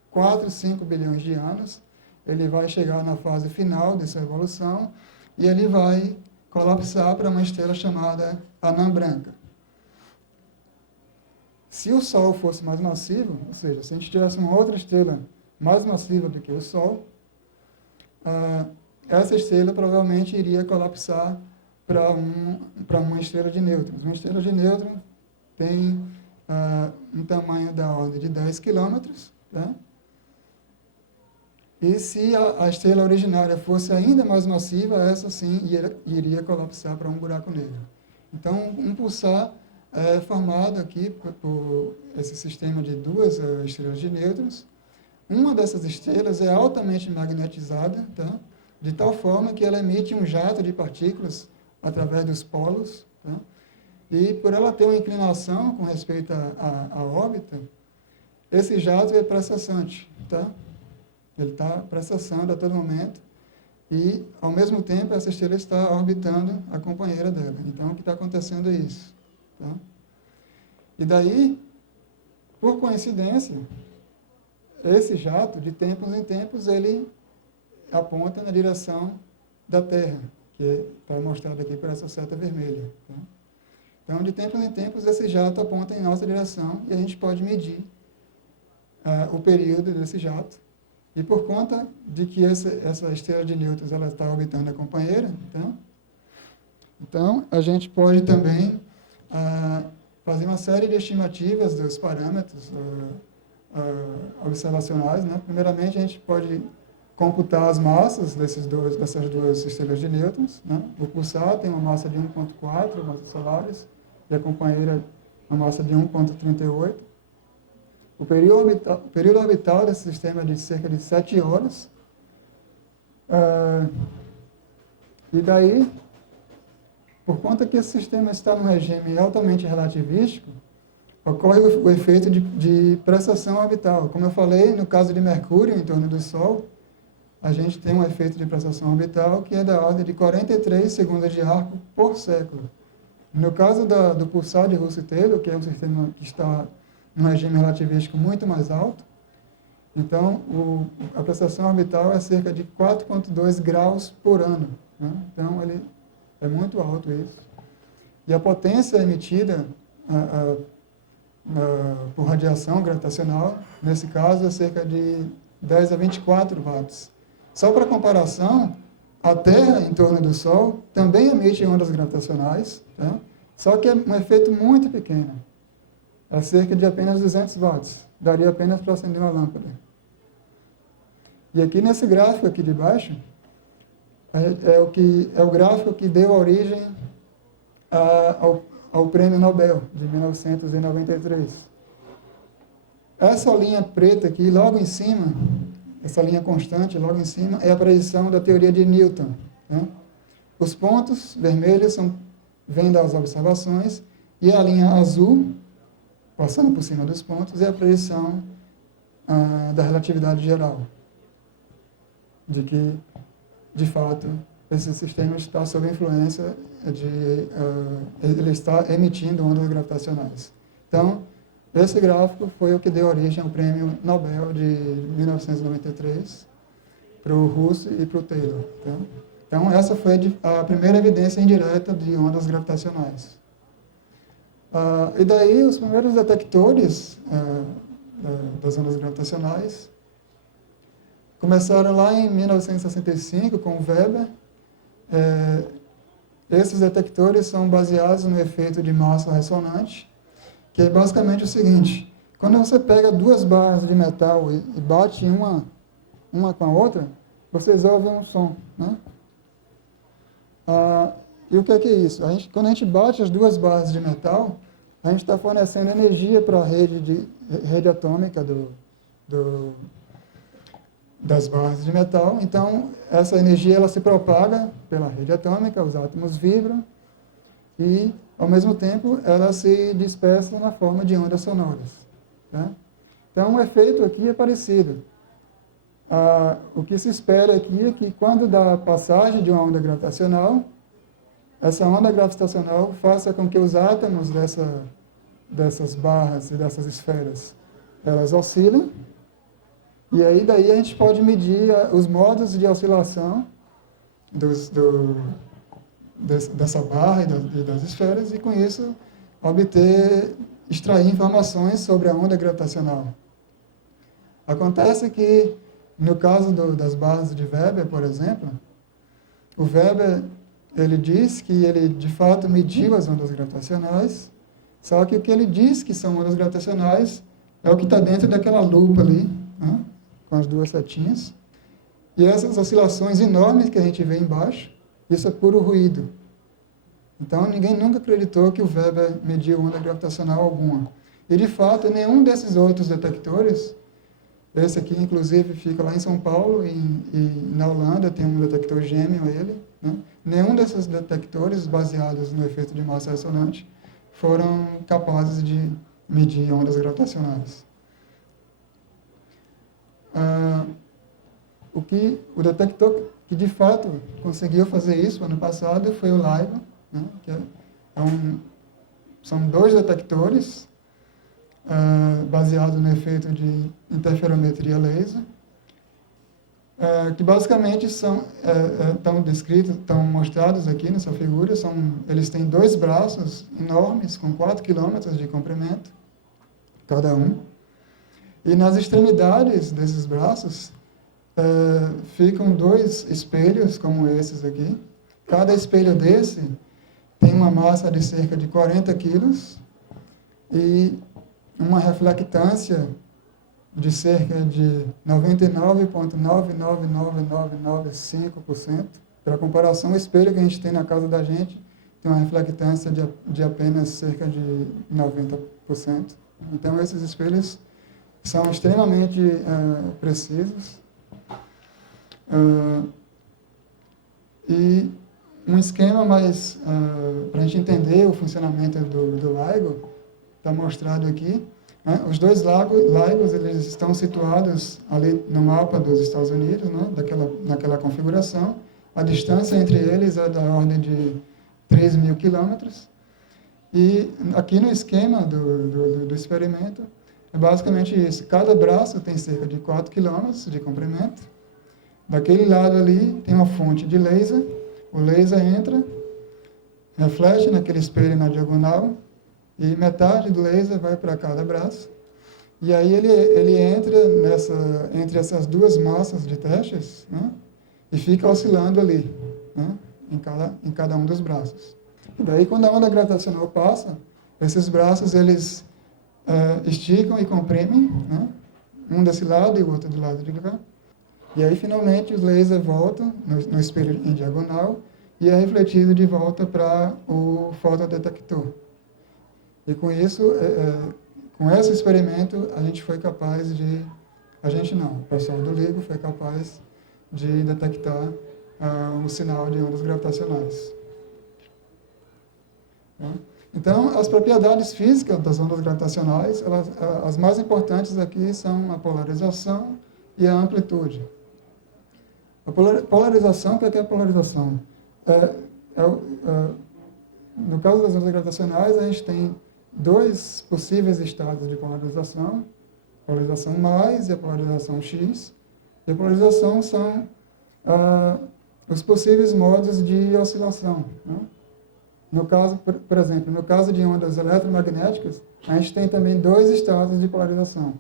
4, 5 bilhões de anos, ele vai chegar na fase final dessa evolução e ele vai colapsar para uma estrela chamada anã branca. Se o Sol fosse mais massivo, ou seja, se a gente tivesse uma outra estrela mais massiva do que o Sol, essa estrela provavelmente iria colapsar para uma estrela de nêutrons. Uma estrela de nêutrons tem um tamanho da ordem de 10 quilômetros, tá? E se a estrela originária fosse ainda mais massiva, essa sim iria colapsar para um buraco negro. Então, um pulsar é formado aqui por esse sistema de duas estrelas de nêutrons. Uma dessas estrelas é altamente magnetizada, tá? De tal forma que ela emite um jato de partículas através dos polos. Tá? E por ela ter uma inclinação com respeito à órbita, esse jato é precessante. Tá? Ele está precessando a todo momento e, ao mesmo tempo, essa estrela está orbitando a companheira dela. Então, o que está acontecendo é isso. Tá? E daí, por coincidência, esse jato, de tempos em tempos, ele aponta na direção da Terra, que está mostrado aqui por essa seta vermelha. Tá? Então, de tempos em tempos, esse jato aponta em nossa direção e a gente pode medir o período desse jato. E por conta de que essa estrela de nêutrons ela está orbitando a companheira, então a gente pode também fazer uma série de estimativas dos parâmetros observacionais. Né? Primeiramente, a gente pode computar as massas dessas duas estrelas de nêutrons. Né? O pulsar tem uma massa de 1,4 massas solares e a companheira uma massa de 1,38. O período orbital desse sistema é de cerca de 7 horas. E daí, por conta que esse sistema está num regime altamente relativístico, ocorre o efeito de precessão orbital. Como eu falei, no caso de Mercúrio, em torno do Sol, a gente tem um efeito de precessão orbital que é da ordem de 43 segundos de arco por século. No caso do pulsar de Russell-Taylor, que é um sistema que está num regime relativístico muito mais alto, então a precessão orbital é cerca de 4,2 graus por ano. Né? Então, ele é muito alto isso. E a potência emitida por radiação gravitacional, nesse caso, é cerca de 10 a 24 watts. Só para comparação, a Terra, em torno do Sol, também emite ondas gravitacionais, tá? Só que é um efeito muito pequeno. É cerca de apenas 200 watts. Daria apenas para acender uma lâmpada. E aqui nesse gráfico aqui de baixo, é o gráfico que deu origem ao Prêmio Nobel de 1993. Essa linha preta aqui, logo em cima, essa linha constante, logo em cima, é a predição da teoria de Newton. Né? Os pontos vermelhos vêm das observações e a linha azul, passando por cima dos pontos, é a predição da relatividade geral. De que, de fato, esse sistema está sob influência ele está emitindo ondas gravitacionais. Então, esse gráfico foi o que deu origem ao Prêmio Nobel de 1993 para o Russell e para o Taylor. Tá? Então, essa foi a primeira evidência indireta de ondas gravitacionais. E daí, os primeiros detectores das ondas gravitacionais começaram lá em 1965 com o Weber. Esses detectores são baseados no efeito de massa ressonante, que é basicamente o seguinte: Quando você pega duas barras de metal e bate uma com a outra, vocês ouvem um som, né? E o que é isso? Quando a gente bate as duas barras de metal, a gente está fornecendo energia para a rede atômica das barras de metal. Então, essa energia ela se propaga pela rede atômica, os átomos vibram e, ao mesmo tempo, ela se dispersa na forma de ondas sonoras, né? Então, o efeito aqui é parecido. O que se espera aqui é que, quando dá a passagem de uma onda gravitacional, essa onda gravitacional faça com que os átomos dessas barras e dessas esferas, elas oscilem, e aí daí a gente pode medir os modos de oscilação dessa barra e das esferas, e com isso extrair informações sobre a onda gravitacional. Acontece que, no caso das barras de Weber, por exemplo, o Weber ele diz que ele, de fato, mediu as ondas gravitacionais, só que o que ele diz que são ondas gravitacionais é o que está dentro daquela lupa ali, né, com as duas setinhas. E essas oscilações enormes que a gente vê embaixo, isso é puro ruído. Então, ninguém nunca acreditou que o Weber mediu onda gravitacional alguma. E, de fato, nenhum desses outros detectores, esse aqui, inclusive, fica lá em São Paulo, e na Holanda tem um detector gêmeo a ele, né? Nenhum desses detectores, baseados no efeito de massa ressonante, foram capazes de medir ondas gravitacionais. O detector que, de fato, conseguiu fazer isso ano passado foi o LIGO, né? Que são dois detectores baseados no efeito de interferometria laser, que basicamente estão mostrados aqui nessa figura. Eles têm dois braços enormes, com 4 km de comprimento, cada um. E nas extremidades desses braços ficam dois espelhos, como esses aqui. Cada espelho desse tem uma massa de cerca de 40 quilos e uma reflectância de cerca de 99,999995%. Para comparação, o espelho que a gente tem na casa da gente tem uma reflectância de apenas cerca de 90%. Então, esses espelhos são extremamente precisos. E um esquema mais para a gente entender o funcionamento do LIGO está mostrado aqui. Os dois LIGOs eles estão situados ali no mapa dos Estados Unidos, né, naquela configuração. A distância entre eles é da ordem de 3.000 quilômetros. E aqui no esquema do experimento, é basicamente isso. Cada braço tem cerca de 4 quilômetros de comprimento. Daquele lado ali tem uma fonte de laser. O laser entra, reflete naquele espelho na diagonal, e metade do laser vai para cada braço. E aí ele entra entre essas duas massas de testes, né, e fica oscilando ali, né, em cada um dos braços. E daí, quando a onda gravitacional passa, esses braços eles esticam e comprimem, né, um desse lado e o outro do lado de cá. E aí, finalmente, os lasers voltam no espelho em diagonal e é refletido de volta para o fotodetector. E com isso, com esse experimento, a gente foi capaz o pessoal do LIGO foi capaz de detectar um sinal de ondas gravitacionais. Então, as propriedades físicas das ondas gravitacionais, as mais importantes aqui são a polarização e a amplitude. A polarização, o que é a polarização? No caso das ondas gravitacionais, a gente tem dois possíveis estados de polarização, a polarização mais e a polarização X. E a polarização são os possíveis modos de oscilação, né? No caso, por exemplo, no caso de ondas eletromagnéticas, a gente tem também dois estados de polarização,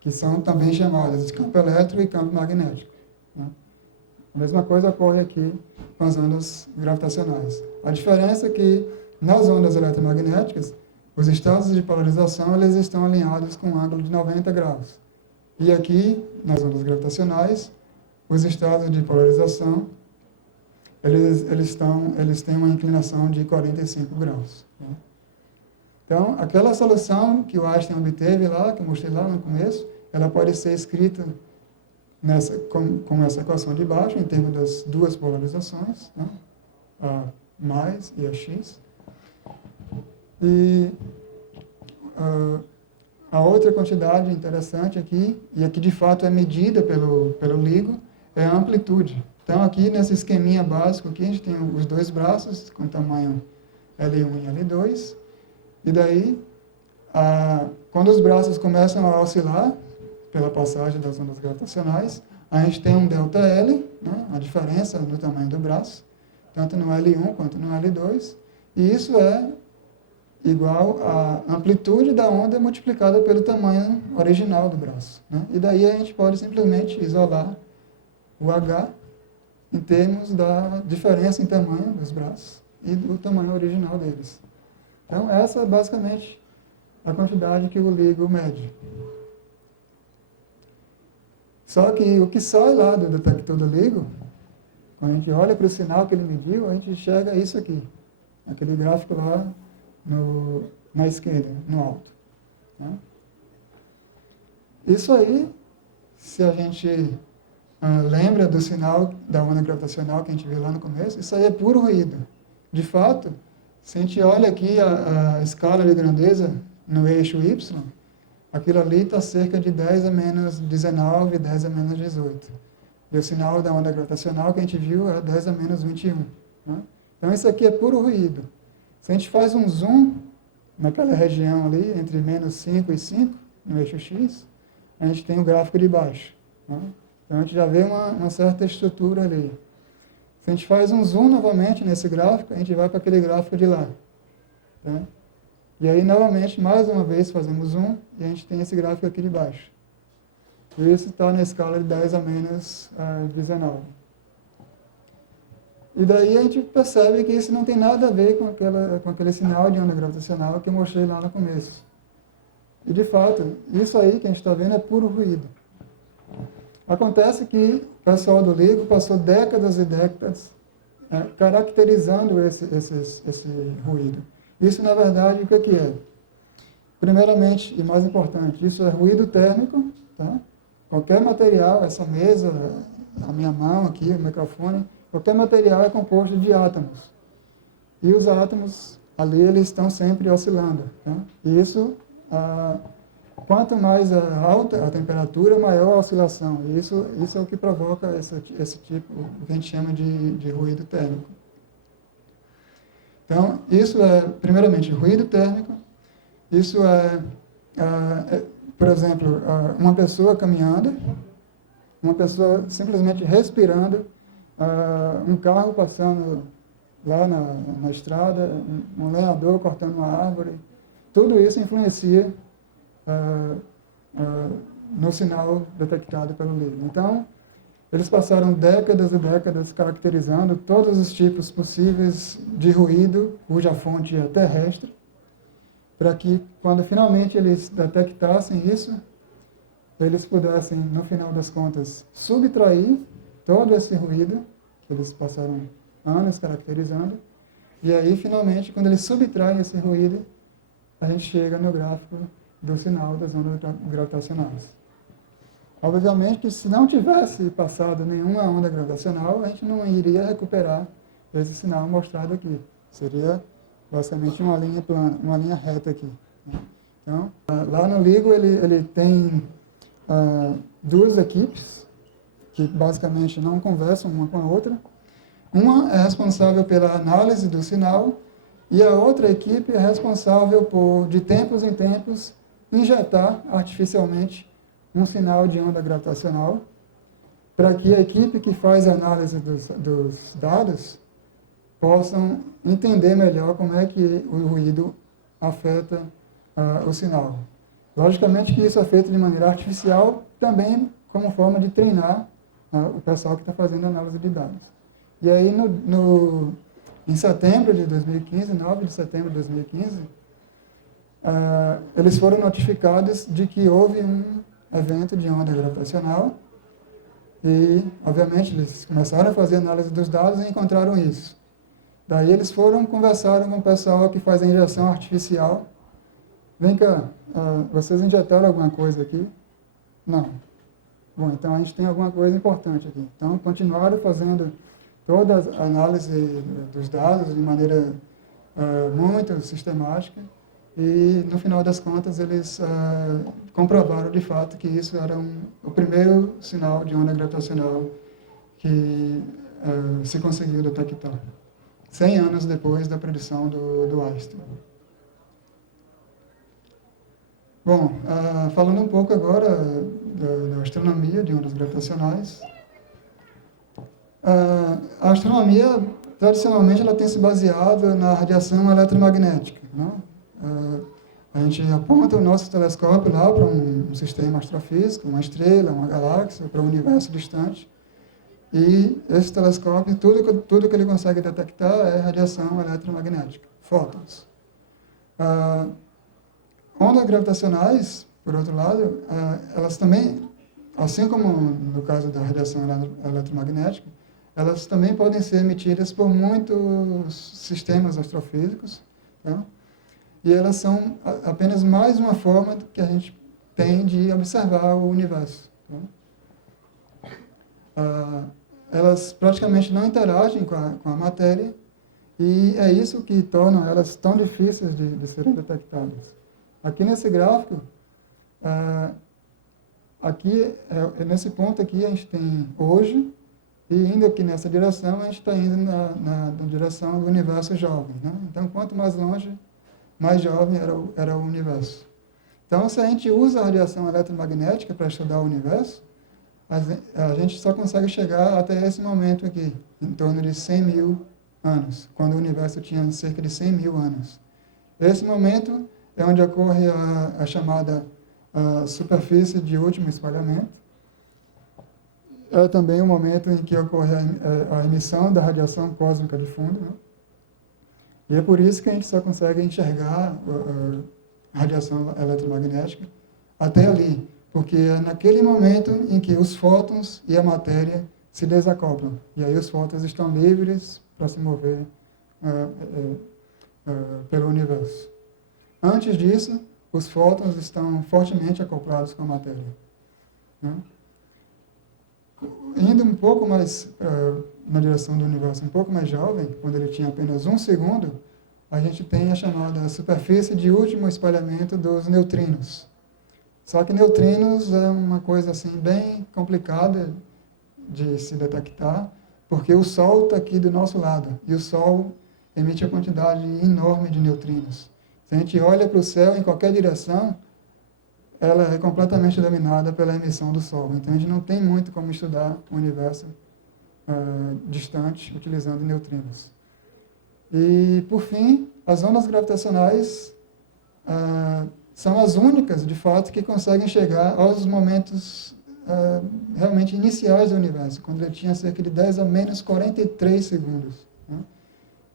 que são também chamados de campo elétrico e campo magnético, né? A mesma coisa ocorre aqui com as ondas gravitacionais. A diferença é que, nas ondas eletromagnéticas, os estados de polarização eles estão alinhados com um ângulo de 90 graus. E aqui, nas ondas gravitacionais, os estados de polarização eles têm uma inclinação de 45 graus. Né? Então, aquela solução que o Einstein obteve lá, que eu mostrei lá no começo, ela pode ser escrita com essa equação de baixo, em termos das duas polarizações, né? A mais e a x. E a outra quantidade interessante aqui, e aqui de fato é medida pelo LIGO, é a amplitude. Então, aqui nesse esqueminha básico, aqui a gente tem os dois braços com tamanho L1 e L2, e daí, quando os braços começam a oscilar, pela passagem das ondas gravitacionais, a gente tem um ΔL, né, a diferença no tamanho do braço, tanto no L1 quanto no L2, e isso é igual à amplitude da onda multiplicada pelo tamanho original do braço. Né? E daí a gente pode simplesmente isolar o H em termos da diferença em tamanho dos braços e do tamanho original deles. Então, essa é basicamente a quantidade que o LIGO mede. Só que o que sai lá do detector do LIGO, quando a gente olha para o sinal que ele mediu, a gente enxerga isso aqui, aquele gráfico lá na esquerda, no alto. Né? Isso aí, se a gente lembra do sinal da onda gravitacional que a gente viu lá no começo, isso aí é puro ruído. De fato, se a gente olha aqui a escala de grandeza no eixo Y, aquilo ali está cerca de 10 a menos 19, 10 a menos 18. E o sinal da onda gravitacional que a gente viu é 10 a menos 21. Né? Então, isso aqui é puro ruído. Se a gente faz um zoom naquela região ali, entre menos 5 e 5, no eixo X, a gente tem o gráfico de baixo. Né? Então, a gente já vê uma certa estrutura ali. Se a gente faz um zoom novamente nesse gráfico, a gente vai para aquele gráfico de lá. Tá? E aí, novamente, mais uma vez, fazemos zoom e a gente tem esse gráfico aqui de baixo. E isso está na escala de 10 a menos 19. E daí a gente percebe que isso não tem nada a ver com aquele sinal de onda gravitacional que eu mostrei lá no começo. E, de fato, isso aí que a gente está vendo é puro ruído. Acontece que o pessoal do LIGO passou décadas e décadas caracterizando esse ruído. Isso, na verdade, o que é? Primeiramente, e mais importante, isso é ruído térmico. Tá? Qualquer material, essa mesa, a minha mão aqui, o microfone, qualquer material é composto de átomos. E os átomos, ali, eles estão sempre oscilando. Tá? E isso, quanto mais alta a temperatura, maior a oscilação. E isso é o que provoca esse tipo, o que a gente chama de ruído térmico. Então, isso é, primeiramente, ruído térmico. Isso por exemplo, uma pessoa caminhando, uma pessoa simplesmente respirando, um carro passando lá na estrada, um lenhador cortando uma árvore. Tudo isso influencia no sinal detectado pelo LIGO. Então, eles passaram décadas e décadas caracterizando todos os tipos possíveis de ruído, cuja fonte é terrestre, para que, quando finalmente eles detectassem isso, eles pudessem, no final das contas, subtrair todo esse ruído, que eles passaram anos caracterizando, e aí, finalmente, quando eles subtraem esse ruído, a gente chega no gráfico do sinal das ondas gravitacionais. Obviamente que se não tivesse passado nenhuma onda gravitacional, a gente não iria recuperar esse sinal mostrado aqui. Seria basicamente uma linha plana, uma linha reta aqui. Né? Então, lá no LIGO ele tem duas equipes que basicamente não conversam uma com a outra. Uma é responsável pela análise do sinal e a outra equipe é responsável por, de tempos em tempos, injetar artificialmente um sinal de onda gravitacional para que a equipe que faz a análise dos dados possam entender melhor como é que o ruído afeta o sinal. Logicamente que isso é feito de maneira artificial, também como forma de treinar o pessoal que está fazendo a análise de dados. E aí, em setembro de 2015, 9 de setembro de 2015, eles foram notificados de que houve um evento de onda gravitacional e, obviamente, eles começaram a fazer análise dos dados e encontraram isso. Daí eles conversaram com o pessoal que faz a injeção artificial. Vem cá, vocês injetaram alguma coisa aqui? Não. Bom, então a gente tem alguma coisa importante aqui. Então, continuaram fazendo toda a análise dos dados de maneira muito sistemática e, no final das contas, eles comprovaram de fato que isso era o primeiro sinal de onda gravitacional que se conseguiu detectar, 100 anos depois da predição do Einstein. Bom, falando um pouco agora da astronomia de ondas gravitacionais. A astronomia, tradicionalmente, ela tem se baseado na radiação eletromagnética, né? A gente aponta o nosso telescópio lá para um sistema astrofísico, uma estrela, uma galáxia, para um universo distante. E esse telescópio, tudo que ele consegue detectar é radiação eletromagnética, fótons. Ondas gravitacionais, por outro lado, elas também, assim como no caso da radiação eletromagnética, elas também podem ser emitidas por muitos sistemas astrofísicos, tá? E elas são apenas mais uma forma que a gente tem de observar o universo, tá? Elas praticamente não interagem com a matéria e é isso que torna elas tão difíceis de serem detectadas. Aqui nesse gráfico, nesse ponto aqui a gente tem hoje, e indo aqui nessa direção, a gente está indo na direção do universo jovem, né? Então, quanto mais longe, mais jovem era o universo. Então, se a gente usa a radiação eletromagnética para estudar o universo, a gente só consegue chegar até esse momento aqui, em torno de 100 mil anos, quando o universo tinha cerca de 100 mil anos. Esse momento é onde ocorre a chamada superfície de último espalhamento. É também o momento em que ocorre a emissão da radiação cósmica de fundo, né? E é por isso que a gente só consegue enxergar a radiação eletromagnética até ali, porque é naquele momento em que os fótons e a matéria se desacoplam. E aí os fótons estão livres para se mover pelo universo. Antes disso, os fótons estão fortemente acoplados com a matéria, né? Indo um pouco mais na direção do universo, um pouco mais jovem, quando ele tinha apenas 1 segundo, a gente tem a chamada superfície de último espalhamento dos neutrinos. Só que neutrinos é uma coisa assim bem complicada de se detectar, porque o Sol está aqui do nosso lado, e o Sol emite uma quantidade enorme de neutrinos. Se a gente olha para o céu em qualquer direção, ela é completamente dominada pela emissão do Sol. Então, a gente não tem muito como estudar o universo distante utilizando neutrinos. E, por fim, as ondas gravitacionais são as únicas, de fato, que conseguem chegar aos momentos realmente iniciais do universo, quando ele tinha cerca de 10 a menos 43 segundos, né?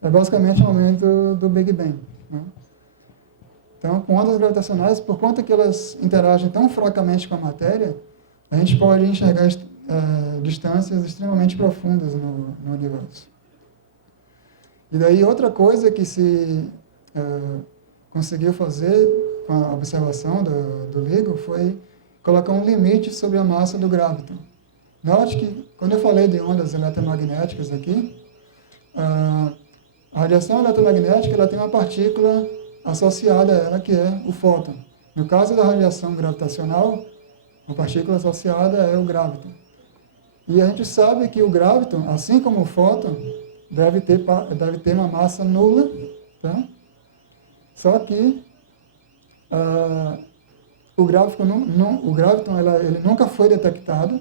É basicamente o momento do Big Bang, né? Então, com ondas gravitacionais, por conta que elas interagem tão fracamente com a matéria, a gente pode enxergar distâncias extremamente profundas no universo. E daí, outra coisa que se conseguiu fazer com a observação do LIGO foi colocar um limite sobre a massa do graviton. Note que, quando eu falei de ondas eletromagnéticas aqui, a radiação eletromagnética ela tem uma partícula associada a ela, que é o fóton. No caso da radiação gravitacional, a partícula associada é o graviton. E a gente sabe que o graviton, assim como o fóton, deve ter uma massa nula, tá? Só que o graviton ele nunca foi detectado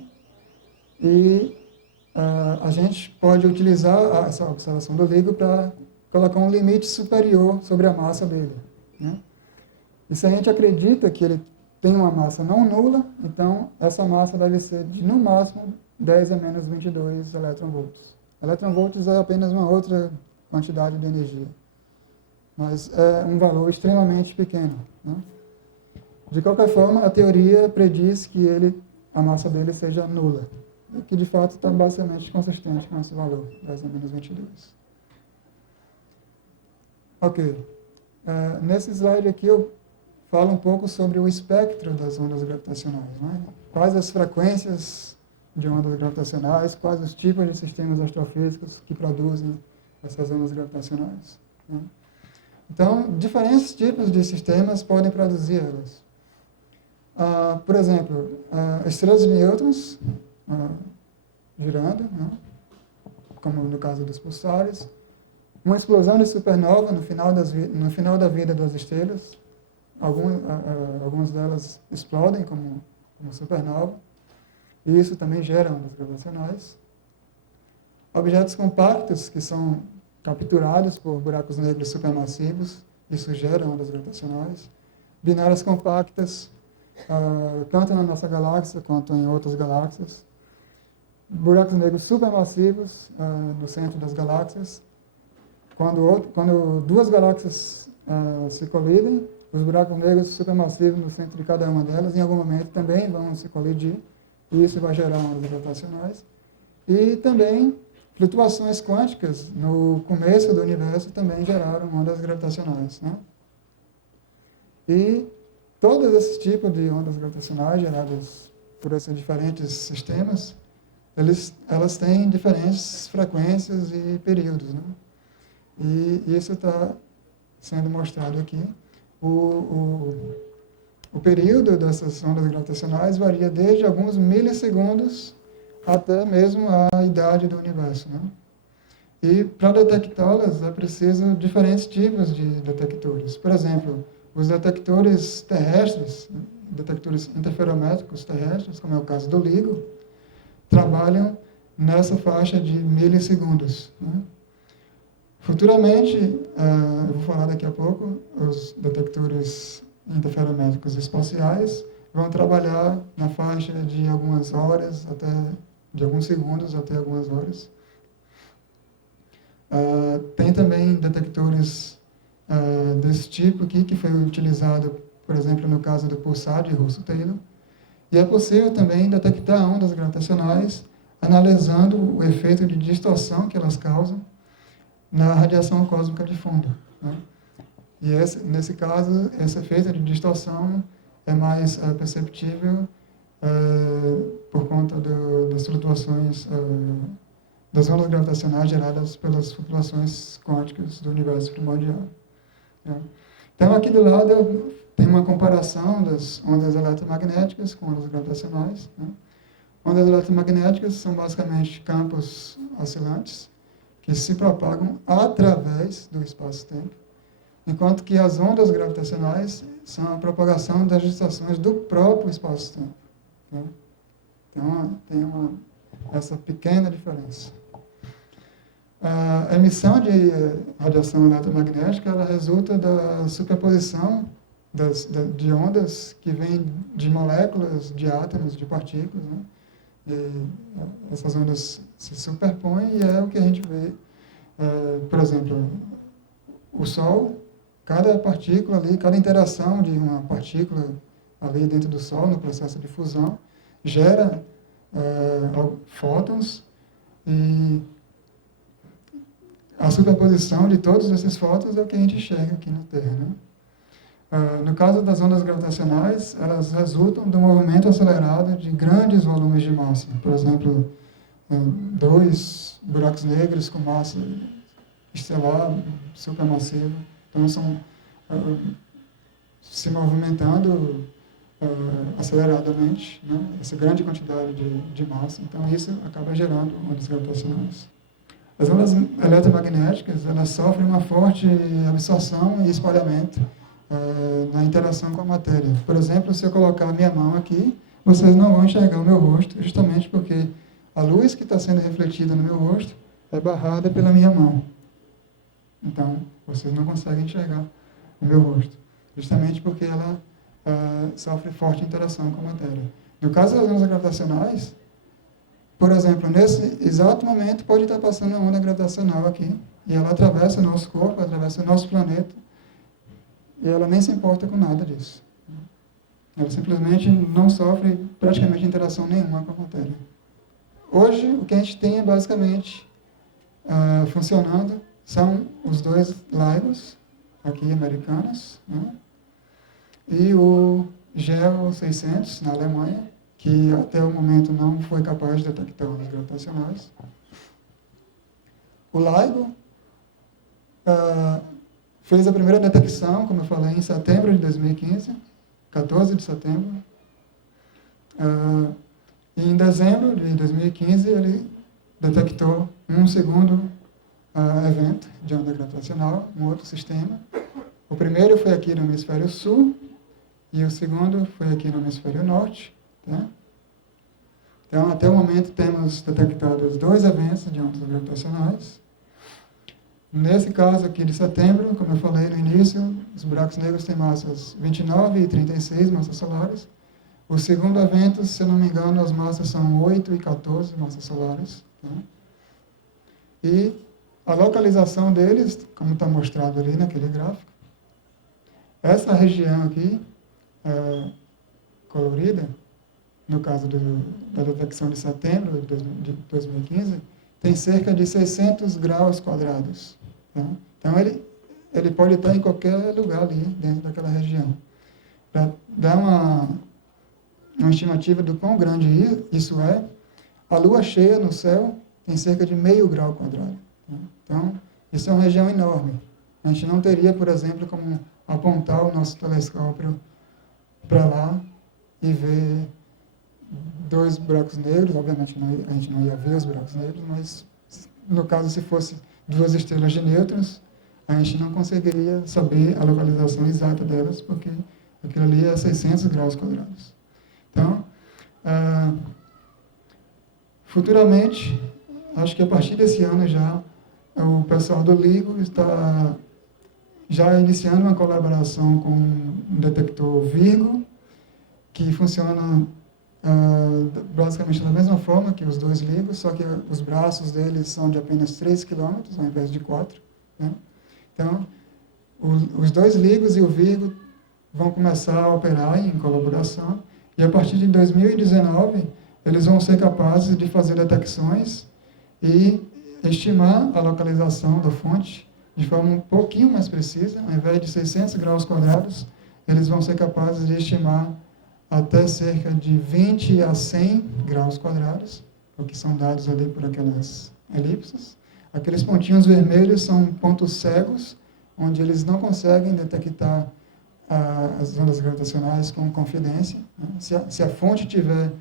e a gente pode utilizar essa observação do LIGO para colocar um limite superior sobre a massa dele, né? E se a gente acredita que ele tem uma massa não nula, então essa massa deve ser de, no máximo, 10 a menos 22 eletronvolts. Eletronvolts é apenas uma outra quantidade de energia, mas é um valor extremamente pequeno. né? De qualquer forma, a teoria prediz que a massa dele seja nula, que de fato está basicamente consistente com esse valor, 10 a menos 22. Ok. Nesse slide aqui eu falo um pouco sobre o espectro das ondas gravitacionais, né? Quais as frequências de ondas gravitacionais, quais os tipos de sistemas astrofísicos que produzem essas ondas gravitacionais, né? Então, diferentes tipos de sistemas podem produzir elas. Por exemplo, estrelas de nêutrons girando, né? Como no caso dos pulsares, uma explosão de supernova no final da vida das estrelas. Algumas delas explodem como supernova, e isso também gera ondas gravitacionais. Objetos compactos que são capturados por buracos negros supermassivos, isso gera ondas gravitacionais. Binárias compactas, tanto na nossa galáxia quanto em outras galáxias. Buracos negros supermassivos no centro das galáxias. Quando duas galáxias se colidem, os buracos negros supermassivos no centro de cada uma delas, em algum momento também vão se colidir, e isso vai gerar ondas gravitacionais. E também flutuações quânticas no começo do universo também geraram ondas gravitacionais, né? E todos esses tipos de ondas gravitacionais geradas por esses diferentes sistemas, elas têm diferentes frequências e períodos, né? E isso está sendo mostrado aqui. O período dessas ondas gravitacionais varia desde alguns milissegundos até mesmo a idade do universo, né? E para detectá-las é preciso diferentes tipos de detectores. Por exemplo, os detectores terrestres, detectores interferométricos terrestres, como é o caso do LIGO, trabalham nessa faixa de milissegundos, né? Futuramente, eu vou falar daqui a pouco, os detectores interferométricos espaciais vão trabalhar na faixa de algumas horas, de alguns segundos até algumas horas. Tem também detectores desse tipo aqui, que foi utilizado, por exemplo, no caso do pulsar de Russell-Taylor. E é possível também detectar ondas gravitacionais analisando o efeito de distorção que elas causam na radiação cósmica de fundo, né? E nesse caso, esse efeito de distorção é mais perceptível por conta das flutuações, das ondas gravitacionais geradas pelas flutuações quânticas do universo primordial, né? Então, aqui do lado, tem uma comparação das ondas eletromagnéticas com ondas gravitacionais, né? Ondas eletromagnéticas são basicamente campos oscilantes, que se propagam através do espaço-tempo, enquanto que as ondas gravitacionais são a propagação das distorções do próprio espaço-tempo, né? Então, tem essa pequena diferença. A emissão de radiação eletromagnética ela resulta da superposição de ondas que vêm de moléculas, de átomos, de partículas, né? E essas ondas se superpõem e é o que a gente vê, por exemplo, o Sol, cada partícula ali, cada interação de uma partícula ali dentro do Sol, no processo de fusão, gera fótons, e a superposição de todos esses fótons é o que a gente enxerga aqui na Terra, né? No caso das ondas gravitacionais, elas resultam do movimento acelerado de grandes volumes de massa. Por exemplo, 2 buracos negros com massa estelar supermassiva. Então, são se movimentando aceleradamente, né? Essa grande quantidade de massa. Então, isso acaba gerando ondas gravitacionais. As ondas eletromagnéticas, elas sofrem uma forte absorção e espalhamento na interação com a matéria. Por exemplo, se eu colocar a minha mão aqui, vocês não vão enxergar o meu rosto, justamente porque a luz que está sendo refletida no meu rosto é barrada pela minha mão. Então, vocês não conseguem enxergar o meu rosto, justamente porque ela sofre forte interação com a matéria. No caso das ondas gravitacionais, por exemplo, nesse exato momento pode estar passando uma onda gravitacional aqui, e ela atravessa o nosso corpo, atravessa o nosso planeta, e ela nem se importa com nada disso. Ela simplesmente não sofre praticamente interação nenhuma com a matéria. Hoje, o que a gente tem é basicamente funcionando são os dois LIGOs, aqui americanos, né? E o GEO 600, na Alemanha, que até o momento não foi capaz de detectar ondas gravitacionais. O LIGO fez a primeira detecção, como eu falei, em setembro de 2015, 14 de setembro. E em dezembro de 2015, ele detectou um segundo evento de onda gravitacional, um outro sistema. O primeiro foi aqui no hemisfério sul, e o segundo foi aqui no hemisfério norte. Tá? Então, até o momento, temos detectado 2 eventos de ondas gravitacionais. Nesse caso aqui de setembro, como eu falei no início, os buracos negros têm massas 29 e 36 massas solares. O segundo evento, se eu não me engano, as massas são 8 e 14 massas solares. Tá? E a localização deles, como está mostrado ali naquele gráfico, essa região aqui, colorida, no caso da detecção de setembro de 2015, tem cerca de 600 graus quadrados. Tá? Então, ele pode estar em qualquer lugar ali, dentro daquela região. Para dar uma estimativa do quão grande isso é, a lua cheia no céu tem cerca de meio grau quadrado. Tá? Então, isso é uma região enorme. A gente não teria, por exemplo, como apontar o nosso telescópio para lá e ver 2 buracos negros. Obviamente, a gente não ia ver os buracos negros, mas, no caso, se fosse 2 estrelas de nêutrons, a gente não conseguiria saber a localização exata delas, porque aquilo ali é 600 graus quadrados. Então, futuramente, acho que a partir desse ano já, o pessoal do LIGO está já iniciando uma colaboração com um detector Virgo, que funciona basicamente da mesma forma que os 2 LIGOs, só que os braços deles são de apenas 3 km, ao invés de 4. Né? Então, os 2 LIGOs e o Virgo vão começar a operar em colaboração, e a partir de 2019, eles vão ser capazes de fazer detecções e estimar a localização da fonte de forma um pouquinho mais precisa. Ao invés de 600 graus quadrados, eles vão ser capazes de estimar até cerca de 20 a 100 graus quadrados, o que são dados ali por aquelas elipses. Aqueles pontinhos vermelhos são pontos cegos, onde eles não conseguem detectar as ondas gravitacionais com confidência. Se a fonte tiver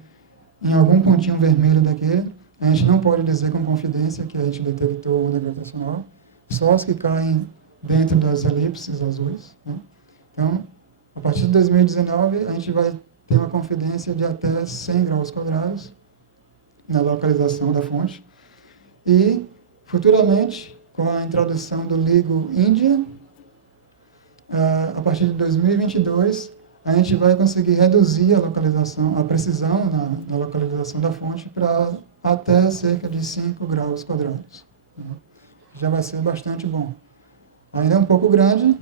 em algum pontinho vermelho daquele, a gente não pode dizer com confidência que a gente detectou onda gravitacional, só os que caem dentro das elipses azuis. Né? Então, a partir de 2019, a gente vai ter uma confidência de até 100 graus quadrados na localização da fonte. E, futuramente, com a introdução do LIGO Índia, a partir de 2022, a gente vai conseguir reduzir a precisão na localização da fonte para até cerca de 5 graus quadrados. Já vai ser bastante bom. Ainda é um pouco grande,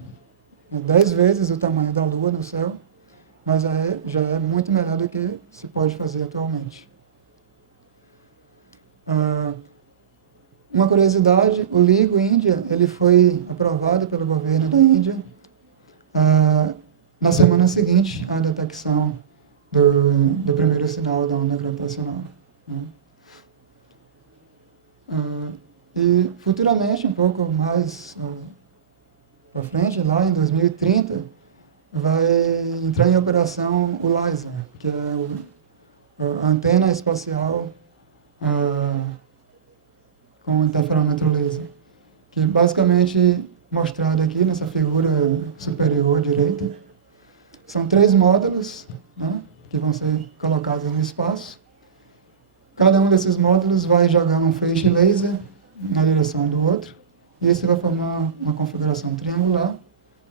10 vezes o tamanho da Lua no céu, mas já é muito melhor do que se pode fazer atualmente. Uma curiosidade, o LIGO Índia, ele foi aprovado pelo governo da Índia na semana seguinte à detecção do primeiro sinal da onda gravitacional. Né? E futuramente, um pouco mais para frente, lá em 2030, vai entrar em operação o LISAR, que é a antena espacial com interferômetro laser, que basicamente mostrado aqui nessa figura superior direita. São 3 módulos, né, que vão ser colocados no espaço. Cada um desses módulos vai jogar um feixe laser na direção do outro, e esse vai formar uma configuração triangular.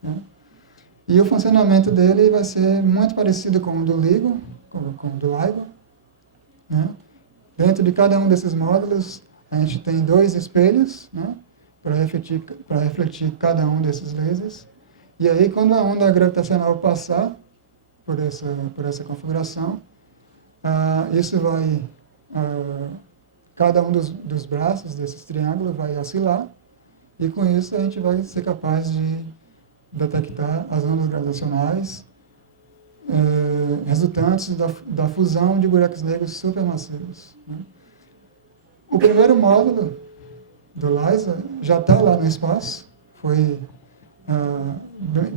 Né? E o funcionamento dele vai ser muito parecido com o do LIGO, com o do LIGO. Né? Dentro de cada um desses módulos, a gente tem 2 espelhos, né, para refletir cada um desses lasers. E aí, quando a onda gravitacional passar por essa configuração, isso vai... cada um dos braços desses triângulos vai oscilar, e com isso a gente vai ser capaz de detectar as ondas gravitacionais resultantes da fusão de buracos negros supermassivos, né? O primeiro módulo do LISA já está lá no espaço. Foi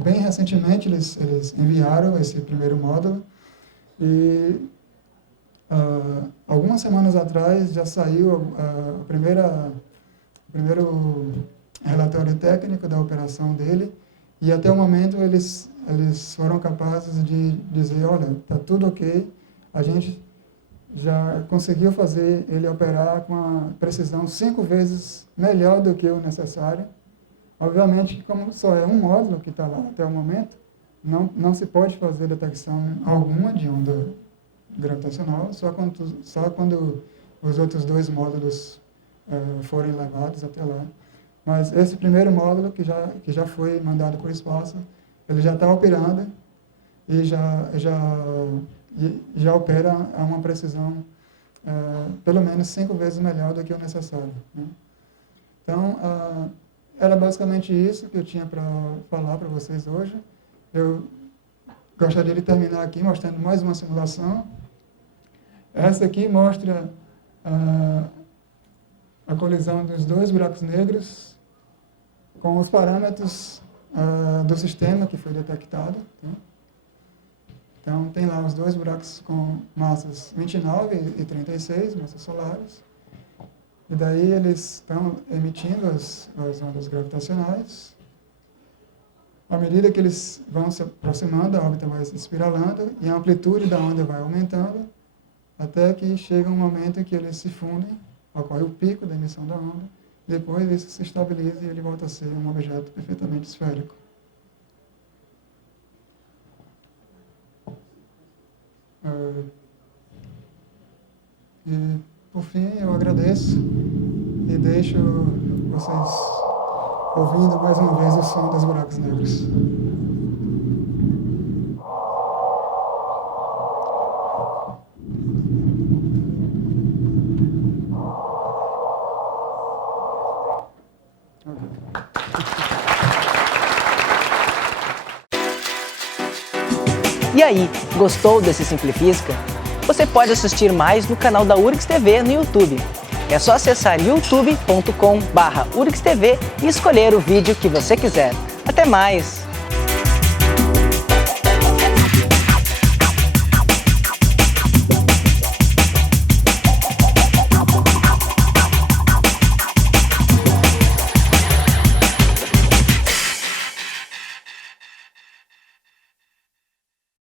bem recentemente eles enviaram esse primeiro módulo, e algumas semanas atrás já saiu o primeiro relatório técnico da operação dele, e até o momento eles foram capazes de dizer, olha, está tudo ok, a gente já conseguiu fazer ele operar com uma precisão 5 vezes melhor do que o necessário. Obviamente, como só é um módulo que está lá até o momento, não se pode fazer detecção alguma de onda gravitacional, só quando os outros 2 módulos forem levados até lá. Mas esse primeiro módulo, que já foi mandado para o espaço, ele já está operando e já opera a uma precisão pelo menos 5 vezes melhor do que o necessário, né? Então, era basicamente isso que eu tinha para falar para vocês hoje. Eu gostaria de terminar aqui mostrando mais uma simulação. Essa aqui mostra a colisão dos 2 buracos negros com os parâmetros do sistema que foi detectado, né? Então, tem lá os 2 buracos com massas 29 e 36, massas solares. E daí eles estão emitindo as ondas gravitacionais. À medida que eles vão se aproximando, a órbita vai se espiralando e a amplitude da onda vai aumentando, até que chega um momento em que eles se fundem, ocorre o pico da emissão da onda, depois isso se estabiliza e ele volta a ser um objeto perfeitamente esférico. E, por fim, eu agradeço e deixo vocês ouvindo mais uma vez o som dos buracos negros. E aí, gostou desse Simplifísica? Você pode assistir mais no canal da URGS TV no YouTube. É só acessar youtube.com/URGSTV e escolher o vídeo que você quiser. Até mais!